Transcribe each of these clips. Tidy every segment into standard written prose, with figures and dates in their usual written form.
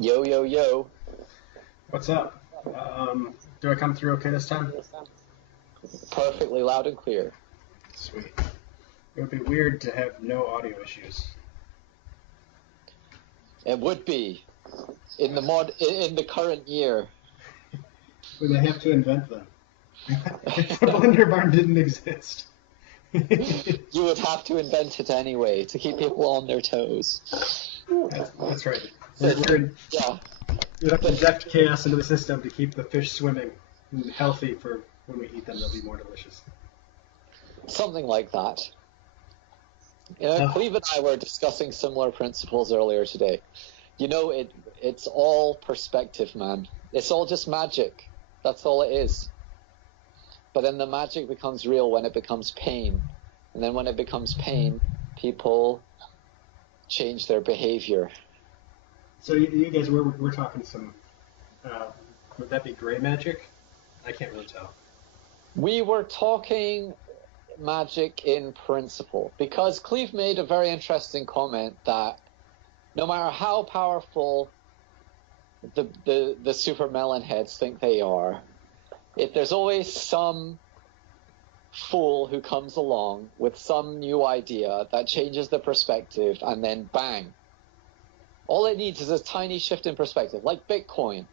Yo, yo, yo. What's up? Do I come through okay this time? Perfectly loud and clear. Sweet. It would be weird to have no audio issues. It would be in the current year. We may have to invent them. If the Blender Barn didn't exist. You would have to invent it anyway to keep people on their toes. That's right. Yeah. We'd have to inject chaos into the system to keep the fish swimming and healthy for when we eat them. They'll be more delicious. Something like that. Cleve and I were discussing similar principles earlier today. It's all perspective, man. It's all just magic. That's all it is. But then the magic becomes real when it becomes pain. And then when it becomes pain, people change their behavior. So you guys, we're talking some, would that be gray magic? I can't really tell. We were talking magic in principle, because Cleve made a very interesting comment that no matter how powerful the super melon heads think they are, if there's always some fool who comes along with some new idea that changes the perspective, and then bang, all it needs is a tiny shift in perspective, like Bitcoin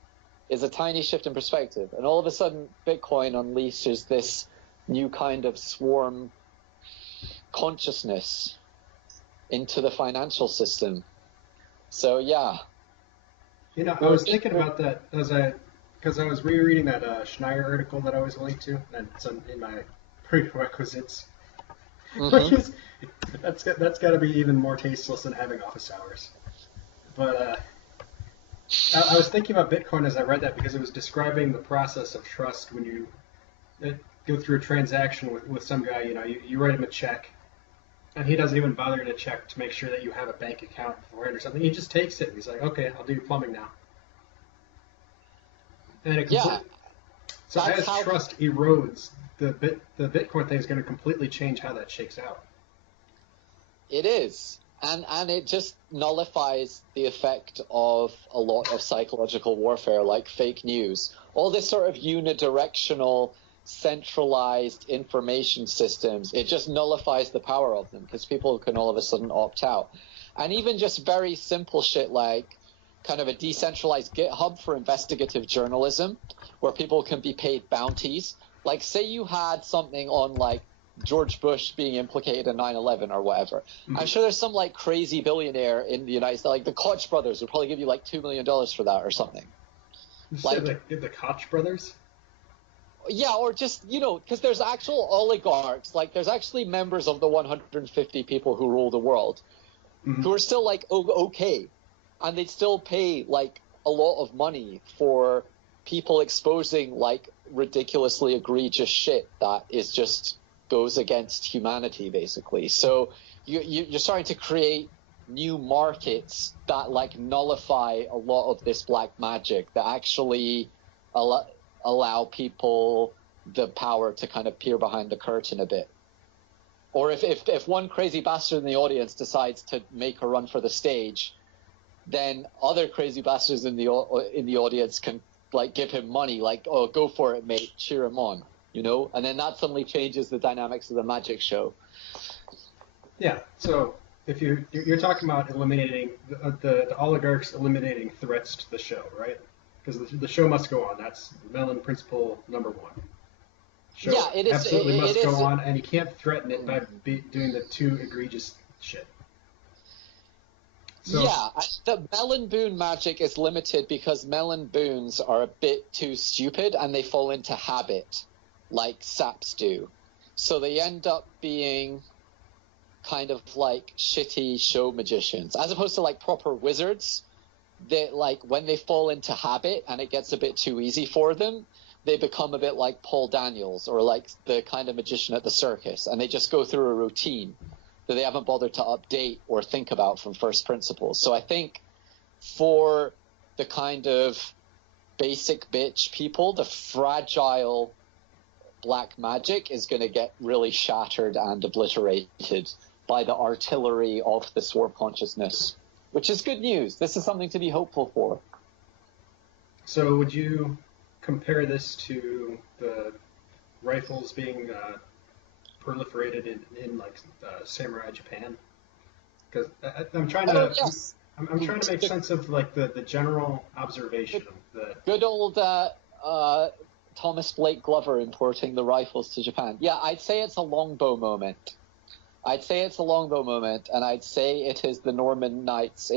is a tiny shift in perspective, and all of a sudden Bitcoin unleashes this new kind of swarm consciousness into the financial system. So yeah. I was thinking about that because I was rereading that Schneier article that I always link to, and it's in my prerequisites. Mm-hmm. That's got to be even more tasteless than having office hours. But I was thinking about Bitcoin as I read that, because it was describing the process of trust when you go through a transaction with some guy. You write him a check, and he doesn't even bother to check to make sure that you have a bank account beforehand or something. He just takes it and he's like, okay, I'll do your plumbing now. And so as trust erodes, the Bitcoin thing is going to completely change how that shakes out. It is. And it just nullifies the effect of a lot of psychological warfare, like fake news. All this sort of unidirectional, centralized information systems, it just nullifies the power of them, because people can all of a sudden opt out. And even just very simple shit like kind of a decentralized GitHub for investigative journalism, where people can be paid bounties. Like, say you had something on, like, George Bush being implicated in 9/11 or whatever. Mm-hmm. I'm sure there's some like crazy billionaire in the United States, like the Koch brothers would probably give you like $2 million for that or something. Like the Koch brothers? Yeah, or just, because there's actual oligarchs, like there's actually members of the 150 people who rule the world, mm-hmm. who are still like okay, and they'd still pay like a lot of money for people exposing like ridiculously egregious shit that is just goes against humanity, basically. So you're starting to create new markets that like nullify a lot of this black magic, that actually allow people the power to kind of peer behind the curtain a bit. Or if one crazy bastard in the audience decides to make a run for the stage, then other crazy bastards in the audience can like give him money, like, oh, go for it, mate, cheer him on. And then that suddenly changes the dynamics of the magic show. Yeah. So if you're talking about eliminating the oligarchs, eliminating threats to the show, right? Because the show must go on. That's Mellon principle number one. Show it is, absolutely must go on, and you can't threaten it by doing the too egregious shit. So, yeah, the Mellon Boone magic is limited because Mellon Boons are a bit too stupid and they fall into habit, like saps do. So they end up being kind of like shitty show magicians, as opposed to like proper wizards. They like when they fall into habit and it gets a bit too easy for them, they become a bit like Paul Daniels or like the kind of magician at the circus, and they just go through a routine that they haven't bothered to update or think about from first principles. So I think for the kind of basic bitch people, the fragile black magic is going to get really shattered and obliterated by the artillery of the swarm consciousness, which is good news. This is something to be hopeful for. So would you compare this to the rifles being proliferated in like samurai Japan? Because I'm trying Oh to yes, I'm trying to make sense of like the general observation that. good old Thomas Blake Glover importing the rifles to Japan. Yeah, I'd say it's a longbow moment. I'd say it's a longbow moment, and I'd say it is the Norman Knights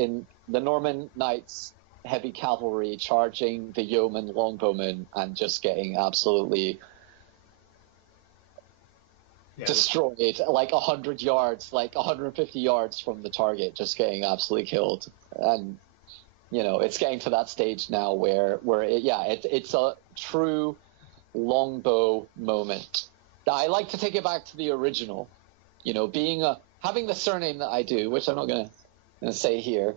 heavy cavalry charging the yeoman longbowmen and just getting absolutely destroyed, like 100 yards, like 150 yards from the target, just getting absolutely killed. And it's getting to that stage now where it's a true longbow moment. I like to take it back to the original, having the surname that I do, which I'm not gonna say here,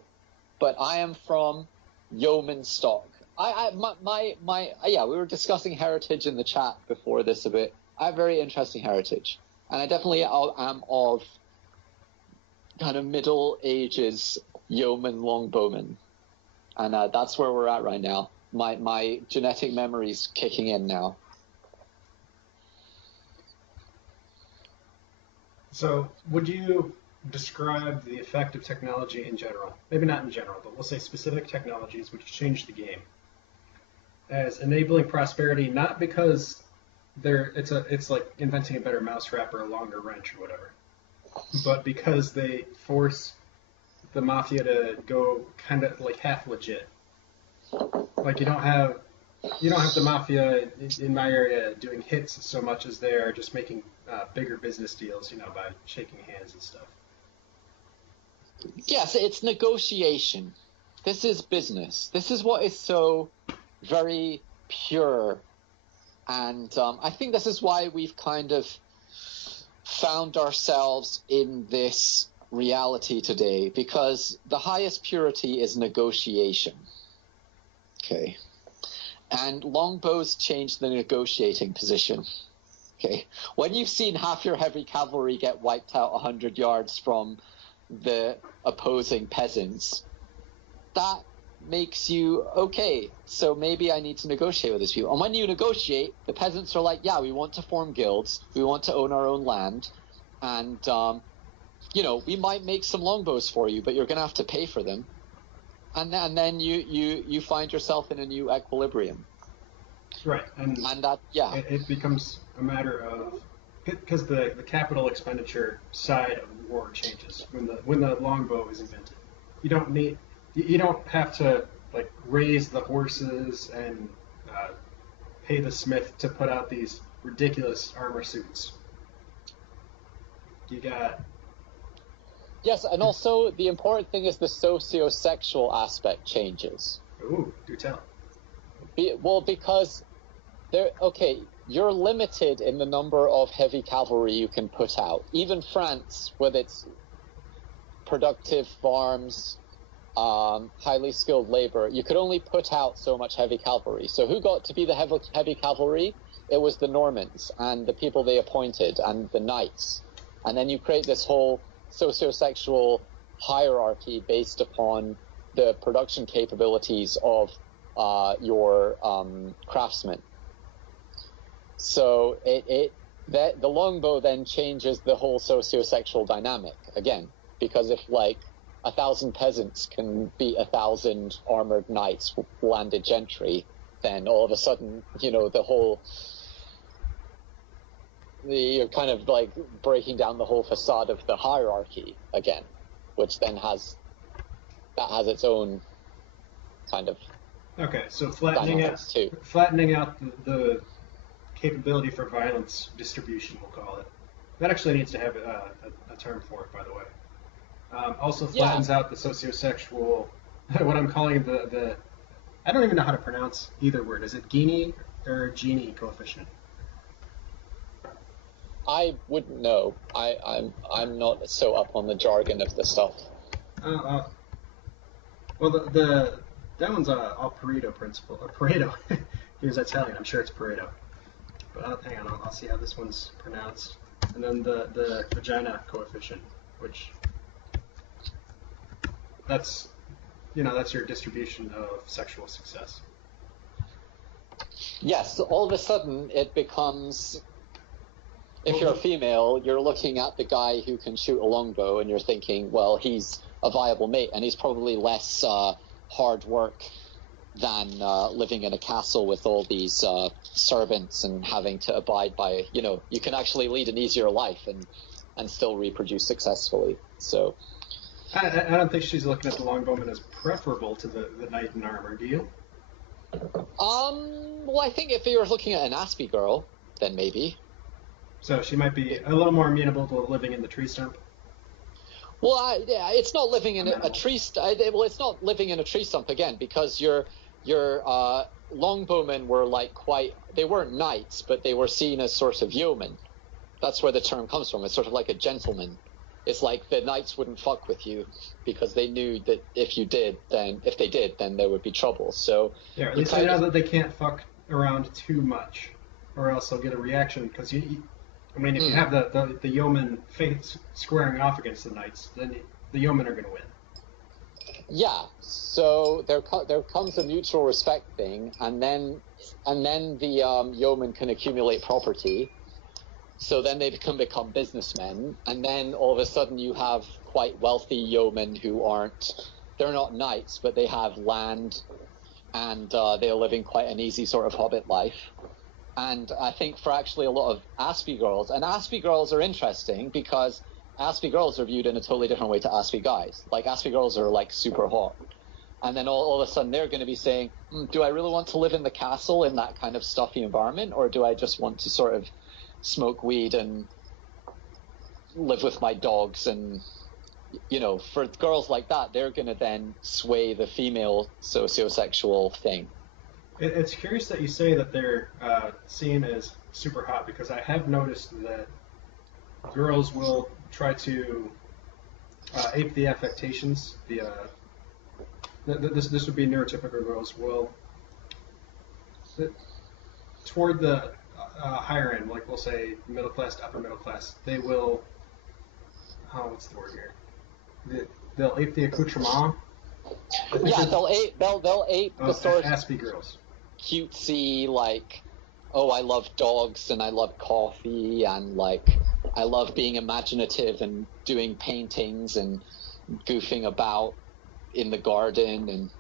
but I am from yeoman stock. We were discussing heritage in the chat before this a bit. I have very interesting heritage, and I definitely am of kind of Middle Ages yeoman longbowman, and that's where we're at right now. My genetic memory's kicking in now. So, would you describe the effect of technology in general, maybe not in general, but we'll say specific technologies which change the game, as enabling prosperity, not because it's like inventing a better mousetrap or a longer wrench or whatever, but because they force the mafia to go kind of like half legit. Like you don't have the mafia in my area doing hits so much as they are just making bigger business deals, by shaking hands and stuff. Yes, it's negotiation. This is business. This is what is so very pure. And I think this is why we've kind of found ourselves in this reality today, because the highest purity is negotiation. Okay. And longbows change the negotiating position. Okay. When you've seen half your heavy cavalry get wiped out 100 yards from the opposing peasants, that makes you, okay, so maybe I need to negotiate with these people. And when you negotiate, the peasants are like, yeah, we want to form guilds, we want to own our own land, and, we might make some longbows for you, but you're going to have to pay for them. And then you find yourself in a new equilibrium. Right, and that, yeah. It becomes a matter of, because the capital expenditure side of war changes when the longbow is invented. You don't have to like raise the horses and pay the smith to put out these ridiculous armor suits. You got. Yes, and also the important thing is the socio-sexual aspect changes. Ooh, do tell. Because you're limited in the number of heavy cavalry you can put out. Even France, with its productive farms, highly skilled labor, you could only put out so much heavy cavalry. So who got to be the heavy cavalry? It was the Normans and the people they appointed and the knights. And then you create this whole socio-sexual hierarchy based upon the production capabilities of your craftsmen. So the longbow then changes the whole socio-sexual dynamic again, because if like 1,000 peasants can beat 1,000 armored knights, landed gentry, then all of a sudden, you're kind of like breaking down the whole facade of the hierarchy again, which then has its own kind of. Okay, so flattening out the capability for violence distribution, we'll call it. That actually needs to have a term for it, by the way. Also flattens out the socio-sexual, what I'm calling the I don't even know how to pronounce either word. Is it Gini or Gini coefficient? I wouldn't know. I'm not so up on the jargon of the stuff. Well, that one's all Pareto principle. Pareto. He was Italian. I'm sure it's Pareto. But hang on, I'll see how this one's pronounced. And then the vagina coefficient, which that's your distribution of sexual success. Yes, all of a sudden it becomes, if you're a female, you're looking at the guy who can shoot a longbow and you're thinking, well, he's a viable mate and he's probably less hard work than living in a castle with all these servants and having to abide by, you can actually lead an easier life and still reproduce successfully. So I don't think she's looking at the longbowman as preferable to the knight in armor, do you? Well, I think if you were looking at an Aspie girl, then maybe. So she might be a little more amenable to living in the tree stump. Well, it's not living in a tree. Well, it's not living in a tree stump again, because your longbowmen were they weren't knights, but they were seen as sort of yeomen. That's where the term comes from. It's sort of like a gentleman. It's like the knights wouldn't fuck with you because they knew that if they did, then there would be trouble. So yeah, at least they know that they can't fuck around too much, or else they'll get a reaction. Because if you have the yeoman squaring off against the knights, then the yeomen are going to win. Yeah. So there comes a mutual respect thing, and then the yeoman can accumulate property. So then they can become businessmen, and then all of a sudden you have quite wealthy yeomen who they're not knights, but they have land, and they're living quite an easy sort of hobbit life. And I think for actually a lot of Aspie girls, and Aspie girls are interesting because Aspie girls are viewed in a totally different way to Aspie guys. Like, Aspie girls are super hot. And then all of a sudden they're going to be saying, do I really want to live in the castle in that kind of stuffy environment, or do I just want to sort of smoke weed and live with my dogs? And for girls like that, they're going to then sway the female sociosexual thing. It's curious that you say that they're seen as super hot, because I have noticed that girls will try to ape the affectations. This would be neurotypical girls will toward the higher end, like we'll say middle class to upper middle class, they will, what's the word here? They'll ape the accoutrement. Yeah, they'll ape the sort of Aspie girls. Cutesy, I love dogs and I love coffee and I love being imaginative and doing paintings and goofing about in the garden, and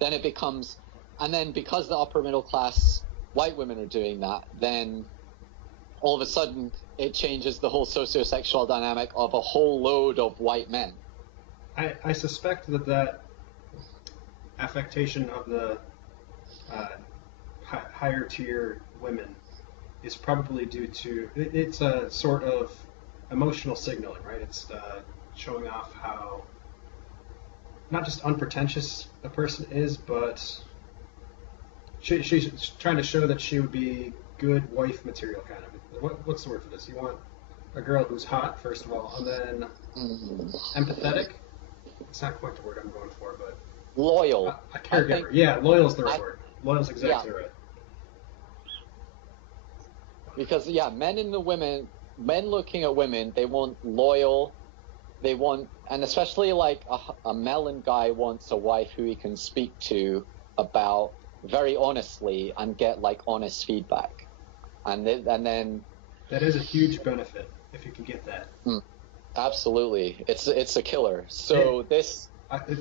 then it becomes, and then because the upper middle class white women are doing that, then all of a sudden it changes the whole sociosexual dynamic of a whole load of white men. I suspect that affectation of the higher tier women is probably due to, it's a sort of emotional signaling, right? It's showing off how not just unpretentious a person is, but she's trying to show that she would be good wife material, kind of. What's the word for this? You want a girl who's hot, first of all, and then empathetic. It's not quite the word I'm going for, but loyal. A caregiver. Yeah, loyal's the right word. Loyal's exactly right. Because men looking at women, they want loyal. They want, and especially a melon guy wants a wife who he can speak to about very honestly and get honest feedback, and then that is a huge benefit if you can get that. Absolutely, it's a killer. So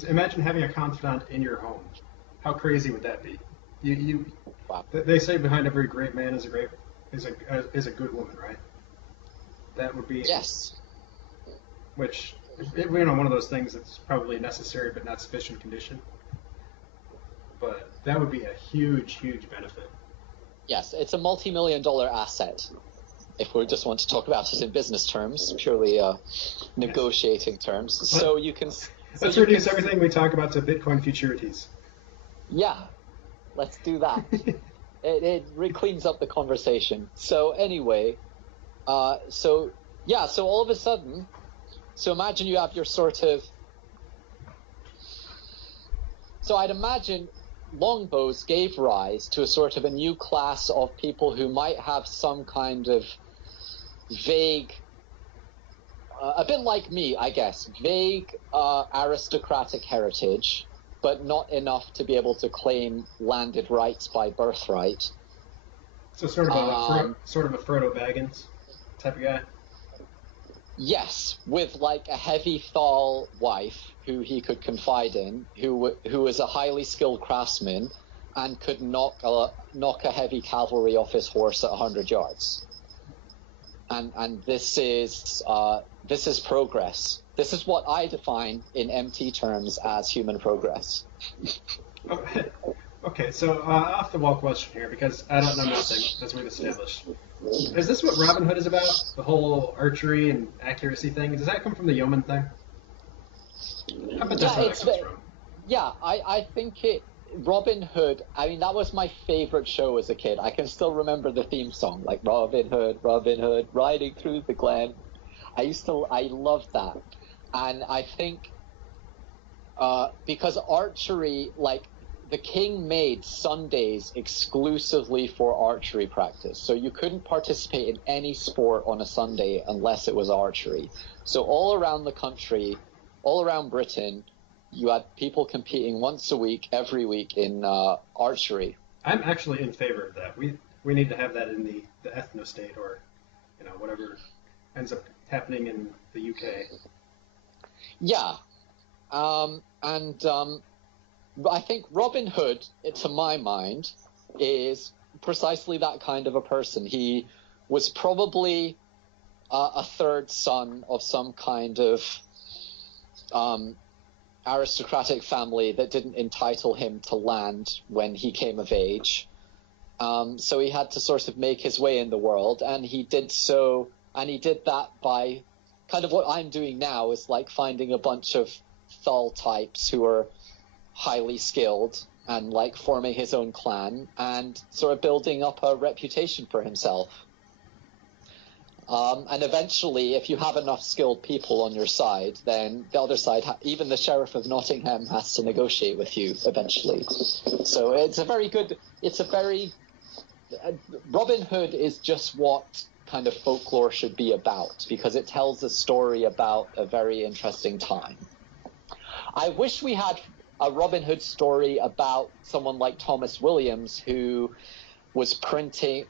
imagine having a confidant in your home. How crazy would that be? Wow. They say behind every great man is a good woman, right? That would be yes. Which, one of those things that's probably necessary but not sufficient condition. But that would be a huge, huge benefit. Yes, it's a multi-million-dollar asset. If we just want to talk about it in business terms, purely negotiating terms. So you can. Let's reduce everything we talk about to Bitcoin futurities. Yeah, let's do that. it cleans up the conversation. So anyway, so all of a sudden, so imagine you have your sort of. So I'd imagine longbows gave rise to a sort of a new class of people who might have some kind of vague, a bit like me, I guess, vague aristocratic heritage, but not enough to be able to claim landed rights by birthright. So sort of a Frodo Baggins type of guy. Yes, with like a heavy Thal wife who he could confide in, who was a highly skilled craftsman and could knock a heavy cavalry off his horse at 100 yards. And this is progress. This is what I define in MT terms as human progress. Okay, so off the wall question here, because I don't know nothing, as we've established. Is this what Robin Hood is about? The whole archery and accuracy thing? Does that come from the yeoman thing? I bet that's where that comes from. Yeah, I think Robin Hood, I mean, that was my favorite show as a kid. I can still remember the theme song, like Robin Hood, riding through the glen. I loved that. And I think because archery, like, the king made Sundays exclusively for archery practice. So you couldn't participate in any sport on a Sunday unless it was archery. So all around the country, all around Britain, you had people competing once a week, every week in archery. I'm actually in favor of that. We need to have that in the ethno-state, or whatever ends up happening in the UK. Yeah. I think Robin Hood, to my mind, is precisely that kind of a person. He was probably a third son of some kind of aristocratic family that didn't entitle him to land when he came of age. So he had to sort of make his way in the world, and he did so, and he did that by kind of what I'm doing now, is like finding a bunch of Thal types who are highly skilled and like forming his own clan and sort of building up a reputation for himself. And eventually, if you have enough skilled people on your side, then the other side, even the Sheriff of Nottingham, has to negotiate with you eventually. So Robin Hood is just what kind of folklore should be about, because it tells a story about a very interesting time. I wish we had a Robin Hood story about someone like Thomas Williams, who was pressing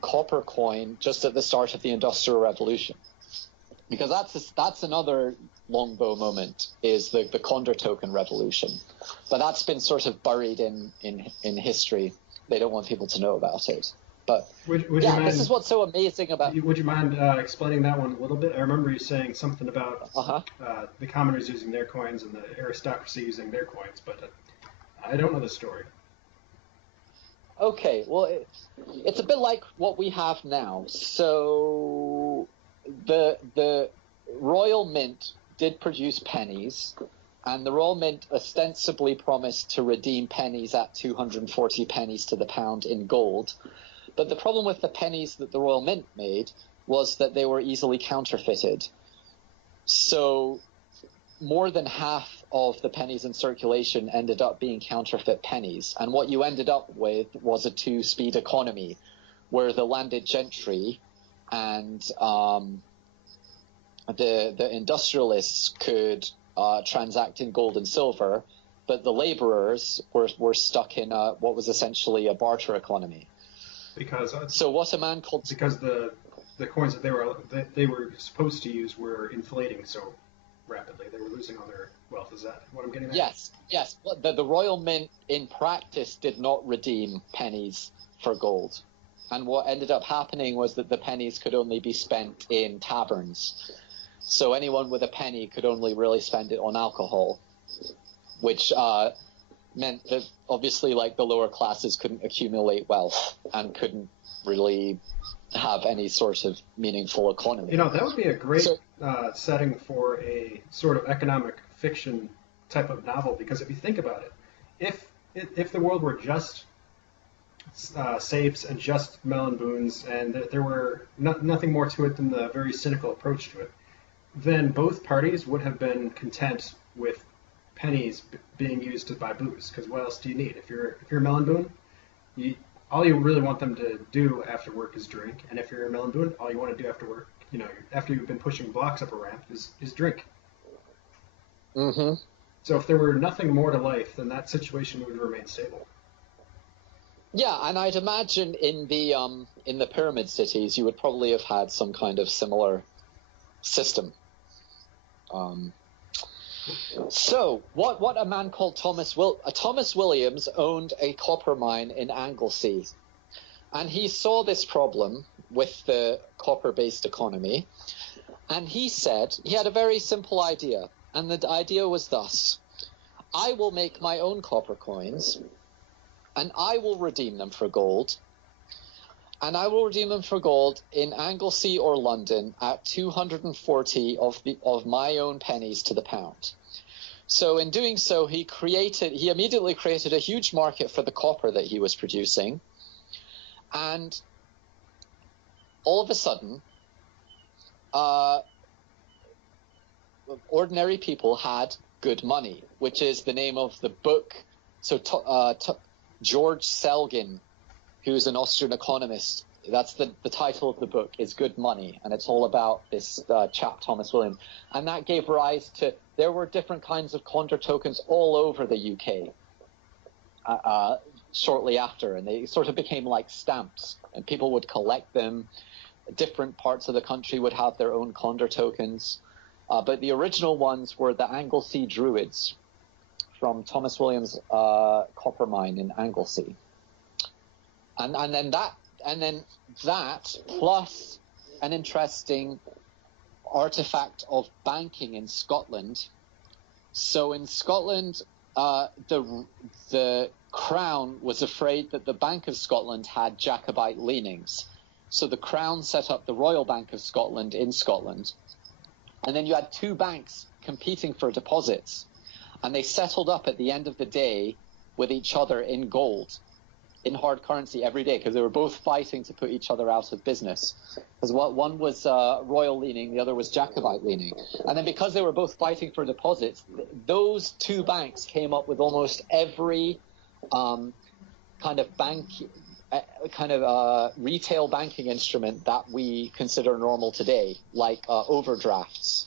copper coin just at the start of the Industrial Revolution, because that's another longbow moment, is the Condor token revolution, but that's been sort of buried in history. They don't want people to know about it. But would you mind, this is what's so amazing about. Would you mind explaining that one a little bit? I remember you saying something about the commoners using their coins and the aristocracy using their coins, but I don't know the story. Okay, well, it's a bit like what we have now. So the Royal Mint did produce pennies, and the Royal Mint ostensibly promised to redeem pennies at 240 pennies to the pound in gold. But the problem with the pennies that the Royal Mint made was that they were easily counterfeited. So more than half of the pennies in circulation ended up being counterfeit pennies. And what you ended up with was a two-speed economy, where the landed gentry and the industrialists could transact in gold and silver, but the laborers were stuck in what was essentially a barter economy. Because the coins that they were supposed to use were inflating so rapidly, they were losing all their wealth. Is that what I'm getting at? Yes. The Royal Mint in practice did not redeem pennies for gold, and what ended up happening was that the pennies could only be spent in taverns. So anyone with a penny could only really spend it on alcohol, which meant that obviously, like, the lower classes couldn't accumulate wealth and couldn't really have any sort of meaningful economy. That would be a great setting for a sort of economic fiction type of novel, because if you think about it, if the world were just sapes and just melon boons, and there were nothing more to it than the very cynical approach to it, then both parties would have been content with pennies being used to buy booze, because what else do you need? If you're a melon boon, all you really want them to do after work is drink, and if you're a melon boon, all you want to do after work, after you've been pushing blocks up a ramp, is drink. Mm-hmm. So if there were nothing more to life, then that situation would remain stable. Yeah, and I'd imagine in the pyramid cities, you would probably have had some kind of similar system. So what a man called Thomas Williams owned a copper mine in Anglesey, and he saw this problem with the copper-based economy, and he said he had a very simple idea, and the idea was thus: I will make my own copper coins, and I will redeem them for gold. And I will redeem them for gold in Anglesey or London at 240 of my own pennies to the pound. So in doing so, he immediately created a huge market for the copper that he was producing. And all of a sudden, ordinary people had good money, which is the name of the book. So George Selgin, who's an Austrian economist, that's the title of the book, is Good Money, and it's all about this chap Thomas Williams. And that gave rise to, there were different kinds of Condor tokens all over the UK shortly after, and they sort of became like stamps, and people would collect them. Different parts of the country would have their own Condor tokens, but the original ones were the Anglesey Druids from Thomas Williams' copper mine in Anglesey. And then that plus an interesting artifact of banking in Scotland. So in Scotland, the Crown was afraid that the Bank of Scotland had Jacobite leanings. So the Crown set up the Royal Bank of Scotland in Scotland. And then you had two banks competing for deposits. And they settled up at the end of the day with each other in gold, in hard currency every day, because they were both fighting to put each other out of business. Because one was royal leaning, the other was Jacobite leaning. And then because they were both fighting for deposits, those two banks came up with almost every kind of retail banking instrument that we consider normal today, like overdrafts.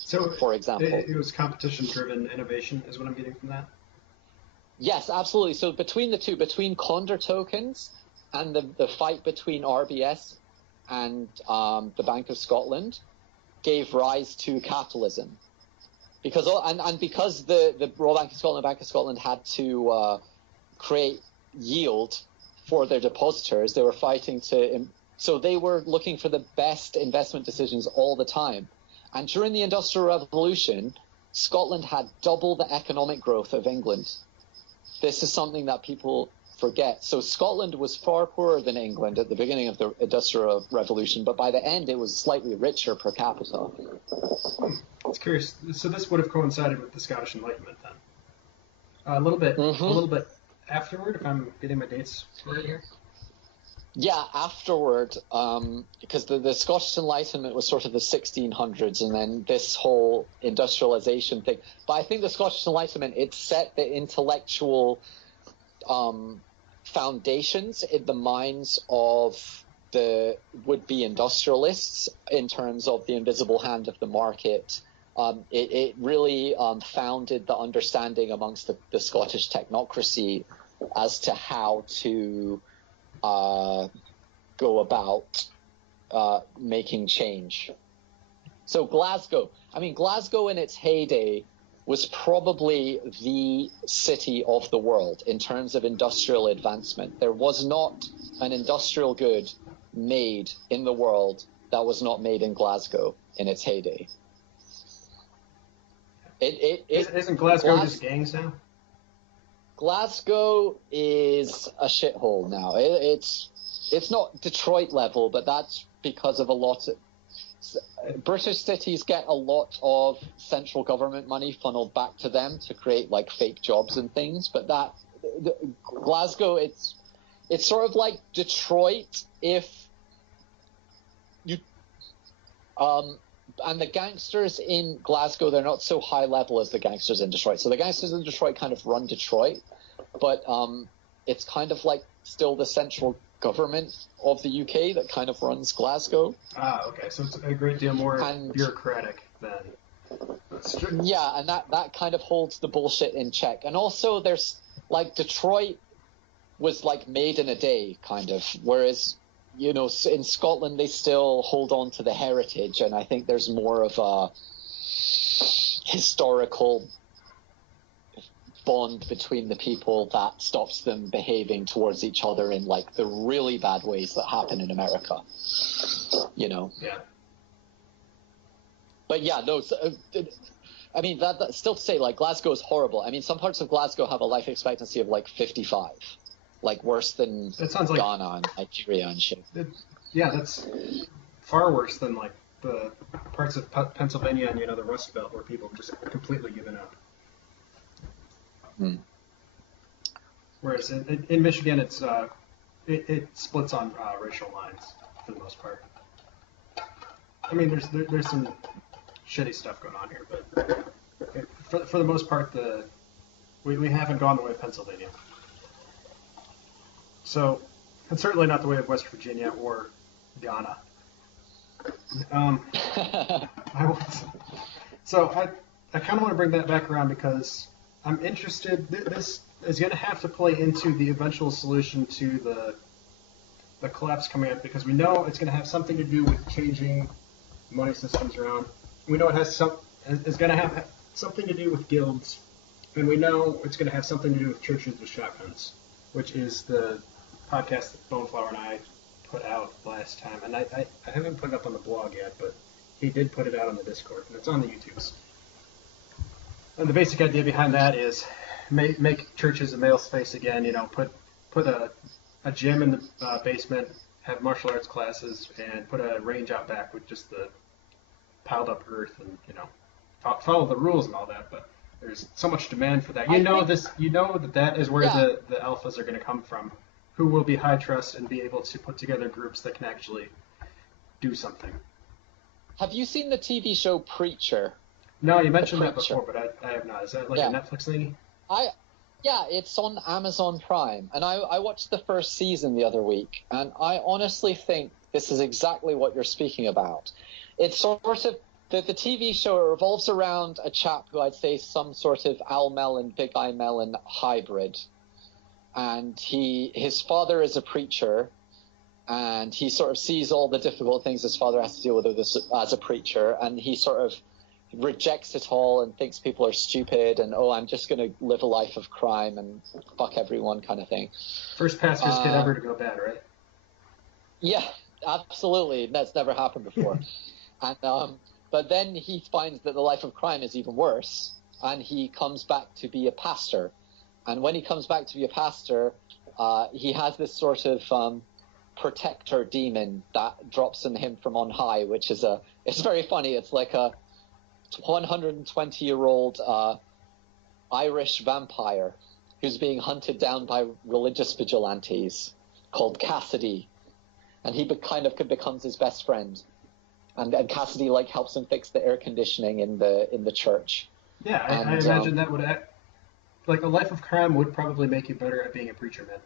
So, for example, it was competition-driven innovation, is what I'm getting from that. Yes, absolutely. So between the two, between Condor tokens and the fight between RBS and the Bank of Scotland, gave rise to capitalism. Because the Royal Bank of Scotland and Bank of Scotland had to create yield for their depositors, they were fighting so they were looking for the best investment decisions all the time. And during the Industrial Revolution, Scotland had double the economic growth of England. This is something that people forget. So Scotland was far poorer than England at the beginning of the Industrial Revolution, but by the end it was slightly richer per capita. It's curious. So this would have coincided with the Scottish Enlightenment then? A little bit afterward, if I'm getting my dates right here. Yeah, afterward, because the Scottish Enlightenment was sort of the 1600s, and then this whole industrialization thing. But I think the Scottish Enlightenment, it set the intellectual foundations in the minds of the would-be industrialists in terms of the invisible hand of the market. It really founded the understanding amongst the Scottish technocracy as to how to go about making change. So Glasgow in its heyday was probably the city of the world in terms of industrial advancement. There was not an industrial good made in the world that was not made in Glasgow in its heyday. Isn't Glasgow just gangs now? Glasgow is a shithole now. It's not Detroit level, but that's because of a lot of British cities get a lot of central government money funneled back to them to create like fake jobs and things. But Glasgow, it's sort of like Detroit if you and the gangsters in Glasgow, they're not so high level as the gangsters in Detroit. So the gangsters in Detroit kind of run Detroit, but it's kind of like still the central government of the UK that kind of runs Glasgow. Ah, okay. So it's a great deal more bureaucratic than... Yeah, and that kind of holds the bullshit in check. And also there's like Detroit was like made in a day, kind of. Whereas, you know, in Scotland they still hold on to the heritage, and I think there's more of a historical bond between the people that stops them behaving towards each other in like the really bad ways that happen in America, you know. Yeah. But yeah, no. I mean, that still to say, like, Glasgow is horrible. I mean, some parts of Glasgow have a life expectancy of like 55, like worse than That sounds like Ghana and Nigeria and shit. Yeah, that's far worse than like the parts of Pennsylvania and, you know, the Rust Belt where people have just completely given up. Whereas in Michigan, it splits on racial lines for the most part. I mean, there's some shitty stuff going on here, but for the most part, we haven't gone the way of Pennsylvania. So, and certainly not the way of West Virginia or Ghana. I kind of want to bring that back around because I'm interested. This is going to have to play into the eventual solution to the collapse coming up, because we know it's going to have something to do with changing money systems around. We know it's going to have something to do with guilds, and we know it's going to have something to do with churches with shotguns, which is the podcast that Boneflower and I put out last time. And I haven't put it up on the blog yet, but he did put it out on the Discord, and it's on the YouTubes. And the basic idea behind that is make churches a male space again. You know, put a gym in the basement, have martial arts classes, and put a range out back with just the piled up earth, and, you know, follow the rules and all that. But there's so much demand for that. You know that is where the alphas are going to come from, who will be high trust and be able to put together groups that can actually do something. Have you seen the TV show Preacher? No, you mentioned that before, but I have not. Is that like a Netflix thingy? Yeah, it's on Amazon Prime, and I watched the first season the other week, and I honestly think this is exactly what you're speaking about. It's sort of the TV show revolves around a chap who I'd say some sort of Al Mellon, Big Eye Mellon hybrid, and his father is a preacher, and he sort of sees all the difficult things his father has to deal with as a preacher, and he sort of rejects it all and thinks people are stupid, and I'm just going to live a life of crime and fuck everyone kind of thing. First pastor's kid ever to go bad, right? Yeah, absolutely. That's never happened before. And but then he finds that the life of crime is even worse, and he comes back to be a pastor. And when he comes back to be a pastor, he has this sort of protector demon that drops in him from on high, which is it's very funny. It's like a 120-year-old Irish vampire who's being hunted down by religious vigilantes called Cassidy, and he kind of becomes his best friend, and Cassidy like helps him fix the air conditioning in the church. Yeah, I imagine that would act like a life of crime would probably make you better at being a preacher, man.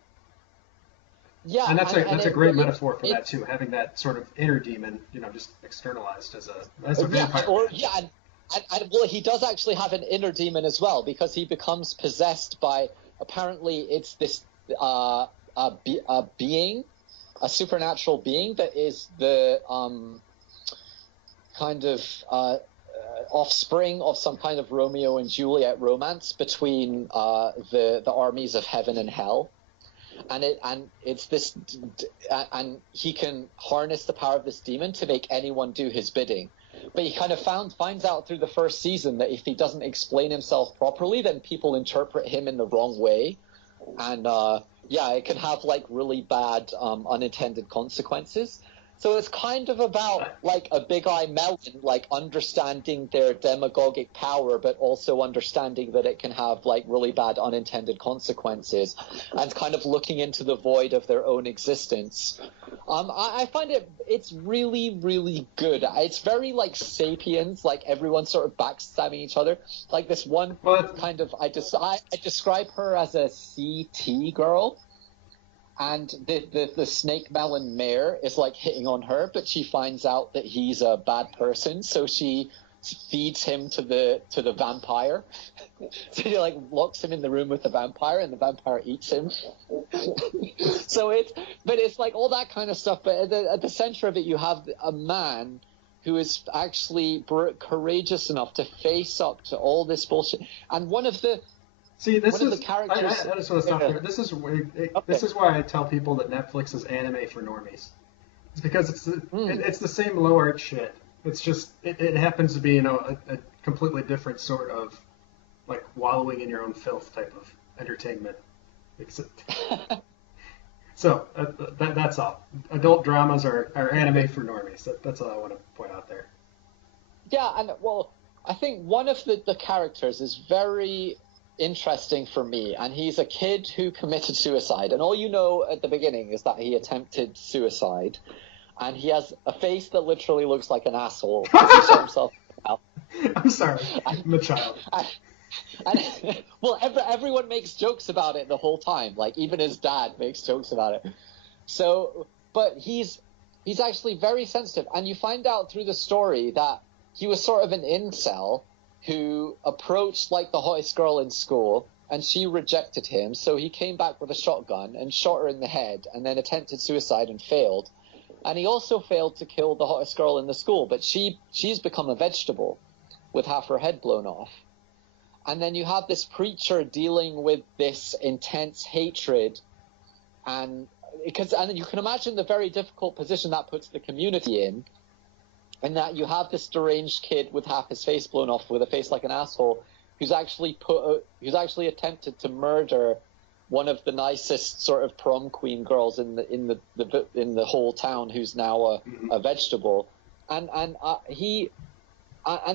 Yeah, and that's a great metaphor for that too, having that sort of inner demon, you know, just externalized as a vampire. Well, he does actually have an inner demon as well, because he becomes possessed by, apparently it's this being, a supernatural being that is the kind of offspring of some kind of Romeo and Juliet romance between the armies of heaven and hell. And it's this, and he can harness the power of this demon to make anyone do his bidding. But he kind of finds out through the first season that if he doesn't explain himself properly, then people interpret him in the wrong way, and it can have like really bad unintended consequences. So it's kind of about like a Big Eye Mellon, like understanding their demagogic power, but also understanding that it can have like really bad unintended consequences, and kind of looking into the void of their own existence. I find it's really, really good. It's very like Sapiens, like everyone's sort of backstabbing each other. Like this one kind of, I describe her as a CT girl. And the Snake Mellon mayor is like hitting on her, but she finds out that he's a bad person, so she feeds him to the vampire. So he like locks him in the room with the vampire, and the vampire eats him. So it's like all that kind of stuff. But at the center of it, you have a man who is actually courageous enough to face up to all this bullshit. And one of the characters. I just want to stop there. This is why I tell people that Netflix is anime for normies. It's because it's the same low art shit. It's just it happens to be a completely different sort of like wallowing in your own filth type of entertainment. So that's all. Adult dramas are anime for normies. That's all I want to point out there. Yeah, and well, I think one of the characters is very interesting for me, and he's a kid who committed suicide, and all you know at the beginning is that he attempted suicide, and he has a face that literally looks like an asshole. He shot himself out. I'm sorry, I'm a child. Well, everyone makes jokes about it the whole time. Like even his dad makes jokes about it. So, but he's actually very sensitive, and you find out through the story that he was sort of an incel who approached like the hottest girl in school, and she rejected him. So he came back with a shotgun and shot her in the head, and then attempted suicide and failed. And he also failed to kill the hottest girl in the school, but she's become a vegetable with half her head blown off. And then you have this preacher dealing with this intense hatred, and you can imagine the very difficult position that puts the community in that you have this deranged kid with half his face blown off, with a face like an asshole, who's actually attempted to murder one of the nicest sort of prom queen girls in the whole town, who's now a vegetable, and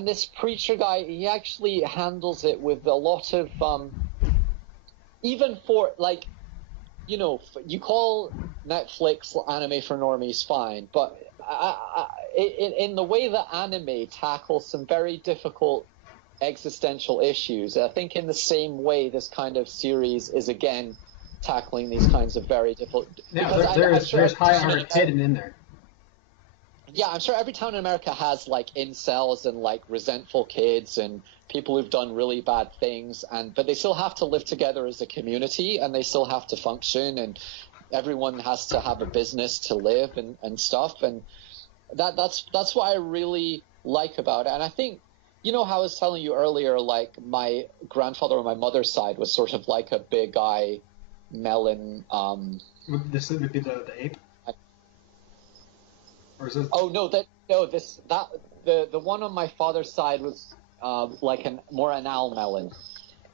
this preacher guy, he actually handles it with a lot of even for like, you call Netflix anime for normies, fine, but in the way that anime tackles some very difficult existential issues, I think in the same way this kind of series is again tackling these kinds of very difficult. Yeah, there's high art hidden in there. Yeah, I'm sure every town in America has like incels and like resentful kids and people who've done really bad things, but they still have to live together as a community, and they still have to function, and everyone has to have a business to live and stuff, and that's what I really like about it. And I think, how I was telling you earlier, like my grandfather on my mother's side was sort of like a big eye melon. This would be the ape. Or is this... Oh no, the one on my father's side was like more an owl melon,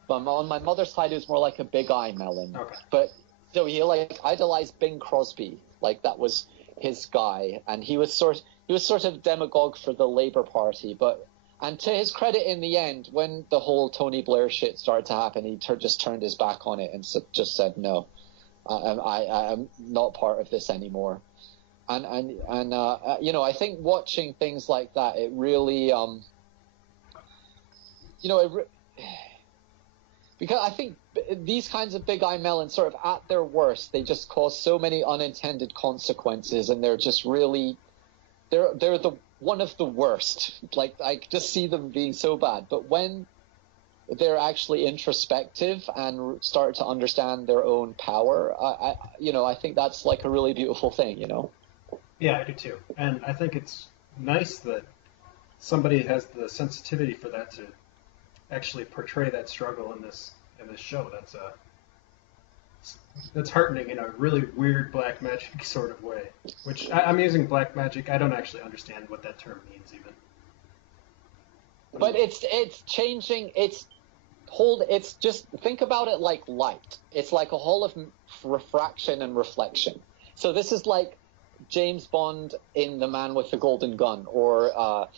but on my mother's side it was more like a big eye melon. Okay. But so he like idolized Bing Crosby, like that was his guy, and he was sort of demagogue for the Labour Party, and to his credit, in the end, when the whole Tony Blair shit started to happen, he just turned his back on it and just said no, I'm not part of this anymore. And I think watching things like that, it really, because I think these kinds of big eye melons, sort of at their worst, they just cause so many unintended consequences, and they're just really, they're the one of the worst. Like I just see them being so bad, but when they're actually introspective and start to understand their own power, I think that's like a really beautiful thing, Yeah, I do too. And I think it's nice that somebody has the sensitivity for that to actually portray that struggle in this show. That's heartening in a really weird black magic sort of way. Which I'm using black magic. I don't actually understand what that term means even. But it's changing. It's just think about it like light. It's like a whole of refraction and reflection. So this is like James Bond in The Man with the Golden Gun, or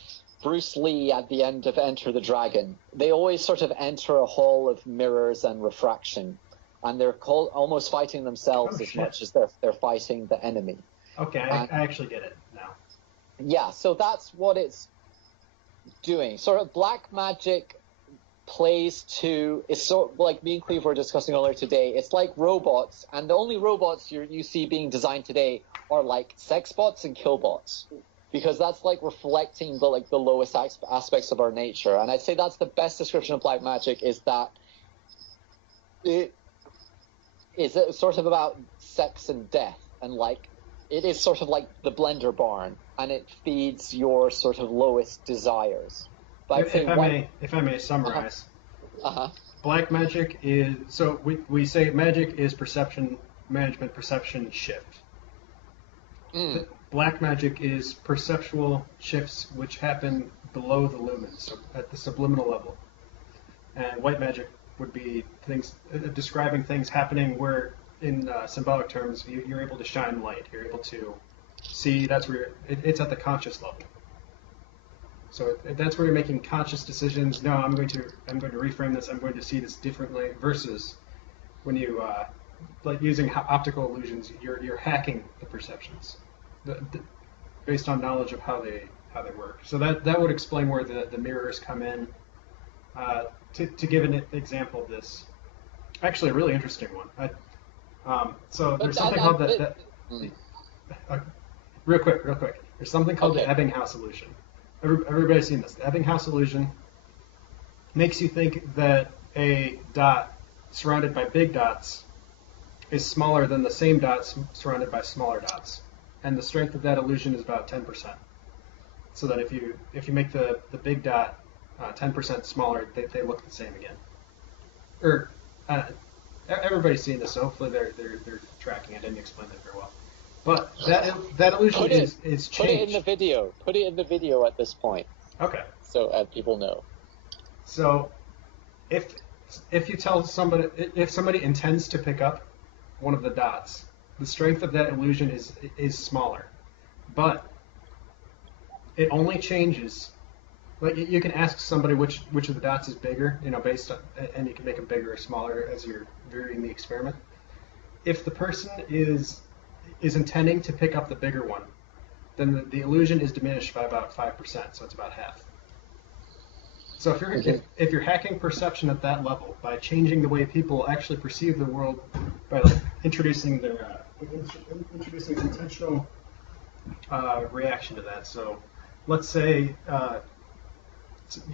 Bruce Lee at the end of Enter the Dragon. They always sort of enter a hall of mirrors and refraction, and they're almost fighting themselves as much as they're fighting the enemy. Okay, I actually get it now. Yeah, so that's what it's doing. Sort of black magic it's sort of like me and Cleve were discussing earlier today. It's like robots, and the only robots you see being designed today are like sex bots and kill bots. because that's like reflecting the lowest aspects of our nature. And I'd say that's the best description of black magic, is that it is sort of about sex and death, and like it is sort of like the blender barn, and it feeds your sort of lowest desires. But if I may summarize, black magic is, so we say magic is perception management, perception shift. Black magic is perceptual shifts which happen below the lumens, so at the subliminal level. And white magic would be things describing things happening where, in symbolic terms, you're able to shine light. You're able to see. That's where it's at the conscious level. So that's where you're making conscious decisions. No, I'm going to reframe this. I'm going to see this differently. Versus when you like using optical illusions, you're hacking the perceptions based on knowledge of how they work. So that would explain where the mirrors come in. To give an example of this, actually a really interesting one. So there's something called real quick. There's something called the Ebbinghaus illusion. Everybody's seen this. The Ebbinghaus illusion makes you think that a dot surrounded by big dots is smaller than the same dots surrounded by smaller dots, and the strength of that illusion is about 10%. So that if you make the big dot 10% smaller, they look the same again. Everybody's seen this, so hopefully they're tracking. I didn't explain that very well. But that illusion is changed. Put it in the video. Put it in the video at this point. Okay. So people know. So if you tell somebody, if somebody intends to pick up one of the dots, the strength of that illusion is smaller, but it only changes. Like you can ask somebody which of the dots is bigger, based on, and you can make them bigger or smaller as you're varying the experiment. If the person is intending to pick up the bigger one, then the illusion is diminished by about 5%, so it's about half. So if you're hacking perception at that level by changing the way people actually perceive the world by introducing intentional reaction to that. So let's say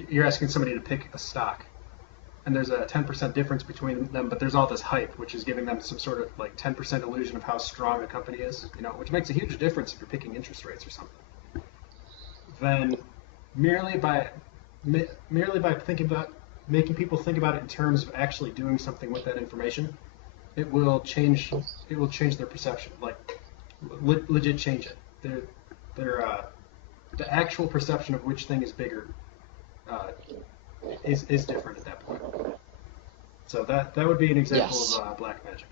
you're asking somebody to pick a stock, and there's a 10% difference between them, but there's all this hype, which is giving them some sort of like 10% illusion of how strong a company is, which makes a huge difference if you're picking interest rates or something. Then merely by thinking about making people think about it in terms of actually doing something with that information, it will change their perception, like legit change it. The actual perception of which thing is bigger is different at that point. So that would be an example of black magic,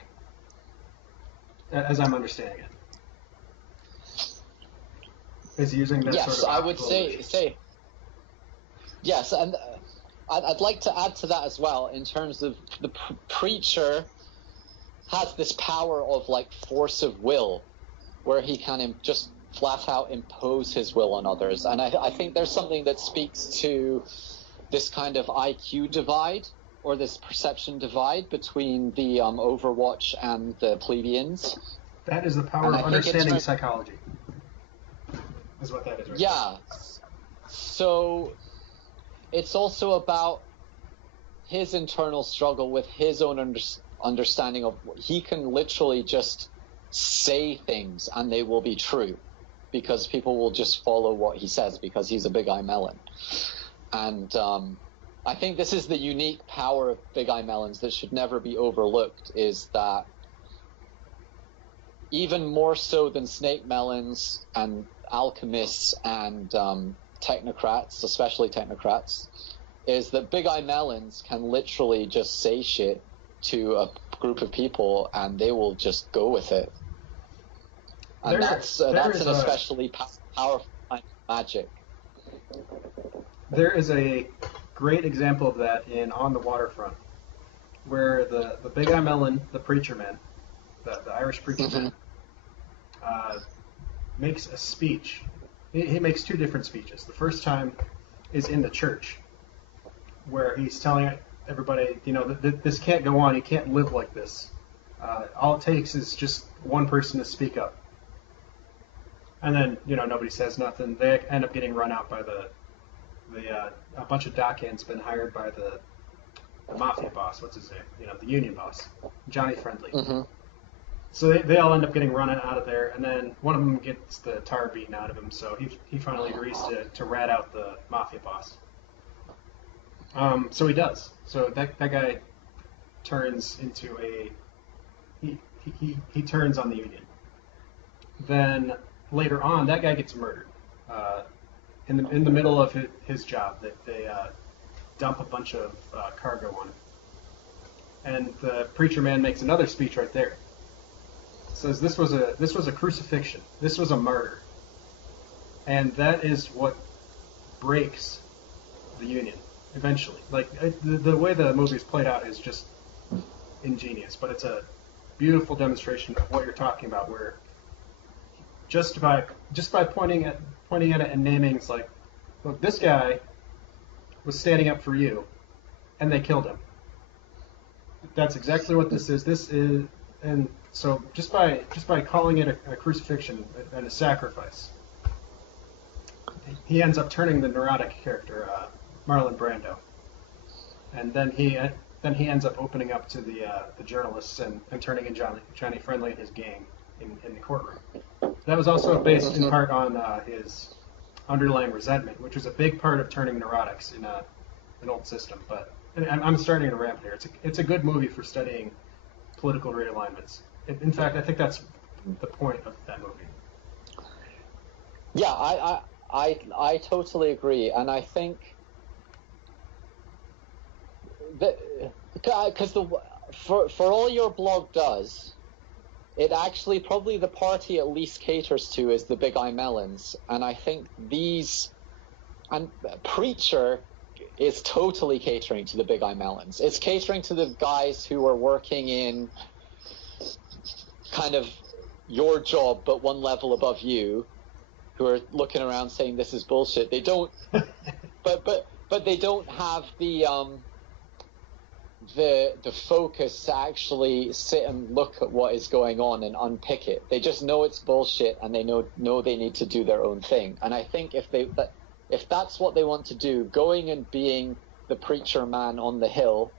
as I'm understanding it. Is using that sort of I would say yes, and I'd like to add to that as well in terms of the preacher has this power of like force of will, where he can just flat out impose his will on others, and I think there's something that speaks to this kind of IQ divide, or this perception divide between the Overwatch and the plebeians. That is the power of understanding psychology. Is what that is, right? Yeah. So it's also about his internal struggle with his own understanding of, he can literally just say things and they will be true because people will just follow what he says because he's a Big Eye Melon. And I think this is the unique power of Big Eye Melons that should never be overlooked, is that even more so than snake melons and alchemists and technocrats, especially technocrats, is that Big Eye Melons can literally just say shit to a group of people and they will just go with it. And that's an especially powerful kind of magic. There is a great example of that in On the Waterfront, where the Big Eye Melon, the preacher man, the Irish preacher man, makes a speech. He makes two different speeches. The first time is in the church, where he's telling everybody, this can't go on. You can't live like this. All it takes is just one person to speak up. And then, nobody says nothing. They end up getting run out by a bunch of dockhands been hired by the mafia boss. What's his name? The union boss, Johnny Friendly. Mm-hmm. So they all end up getting run out of there, and then one of them gets the tar beaten out of him. So he finally agrees to rat out the mafia boss. So he does. So that guy turns into he turns on the union. Then later on, that guy gets murdered in the middle of his job. They dump a bunch of cargo on him, and the preacher man makes another speech right there. Says this was a crucifixion. This was a murder, and that is what breaks the union eventually. Like the way the movie's played out is just ingenious, but it's a beautiful demonstration of what you're talking about, where just by pointing at it and naming, it's like, look, this guy was standing up for you, and they killed him. That's exactly what this is. And so just by calling it a crucifixion and a sacrifice, he ends up turning the neurotic character, Marlon Brando, and then he ends up opening up to the journalists and turning in Johnny Friendly and his gang in the courtroom. That was also based in part on his underlying resentment, which was a big part of turning neurotics in an old system. But I'm starting to ramp here. It's a good movie for studying political realignments. In fact, I think that's the point of that movie. Yeah, I totally agree, and I think that because for all your blog does, it actually probably the party at least caters to is the Big Eye Melons, and I think Preacher is totally catering to the Big Eye Melons. It's catering to the guys who are working in kind of your job, but one level above you, who are looking around saying this is bullshit. They don't, but they don't have the focus to actually sit and look at what is going on and unpick it. They just know it's bullshit, and they know they need to do their own thing. And I think if that's what they want to do, going and being the preacher man on the hill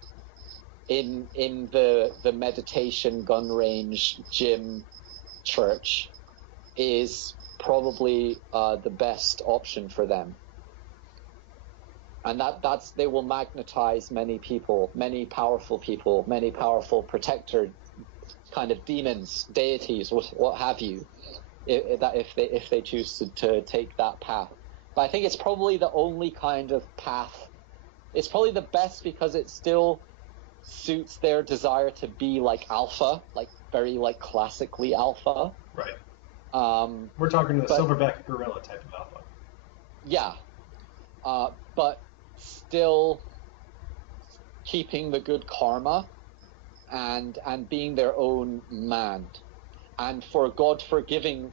in the meditation gun range gym church is probably the best option for them. And that's they will magnetize many people, many powerful protector kind of demons, deities, what have you, if they choose to take that path. But I think it's probably the only kind of path. It's probably the best because it still suits their desire to be like alpha, like very like classically alpha. Right. We're talking the silverback gorilla type of alpha. Yeah. But still keeping the good karma and being their own man, and for God forgiving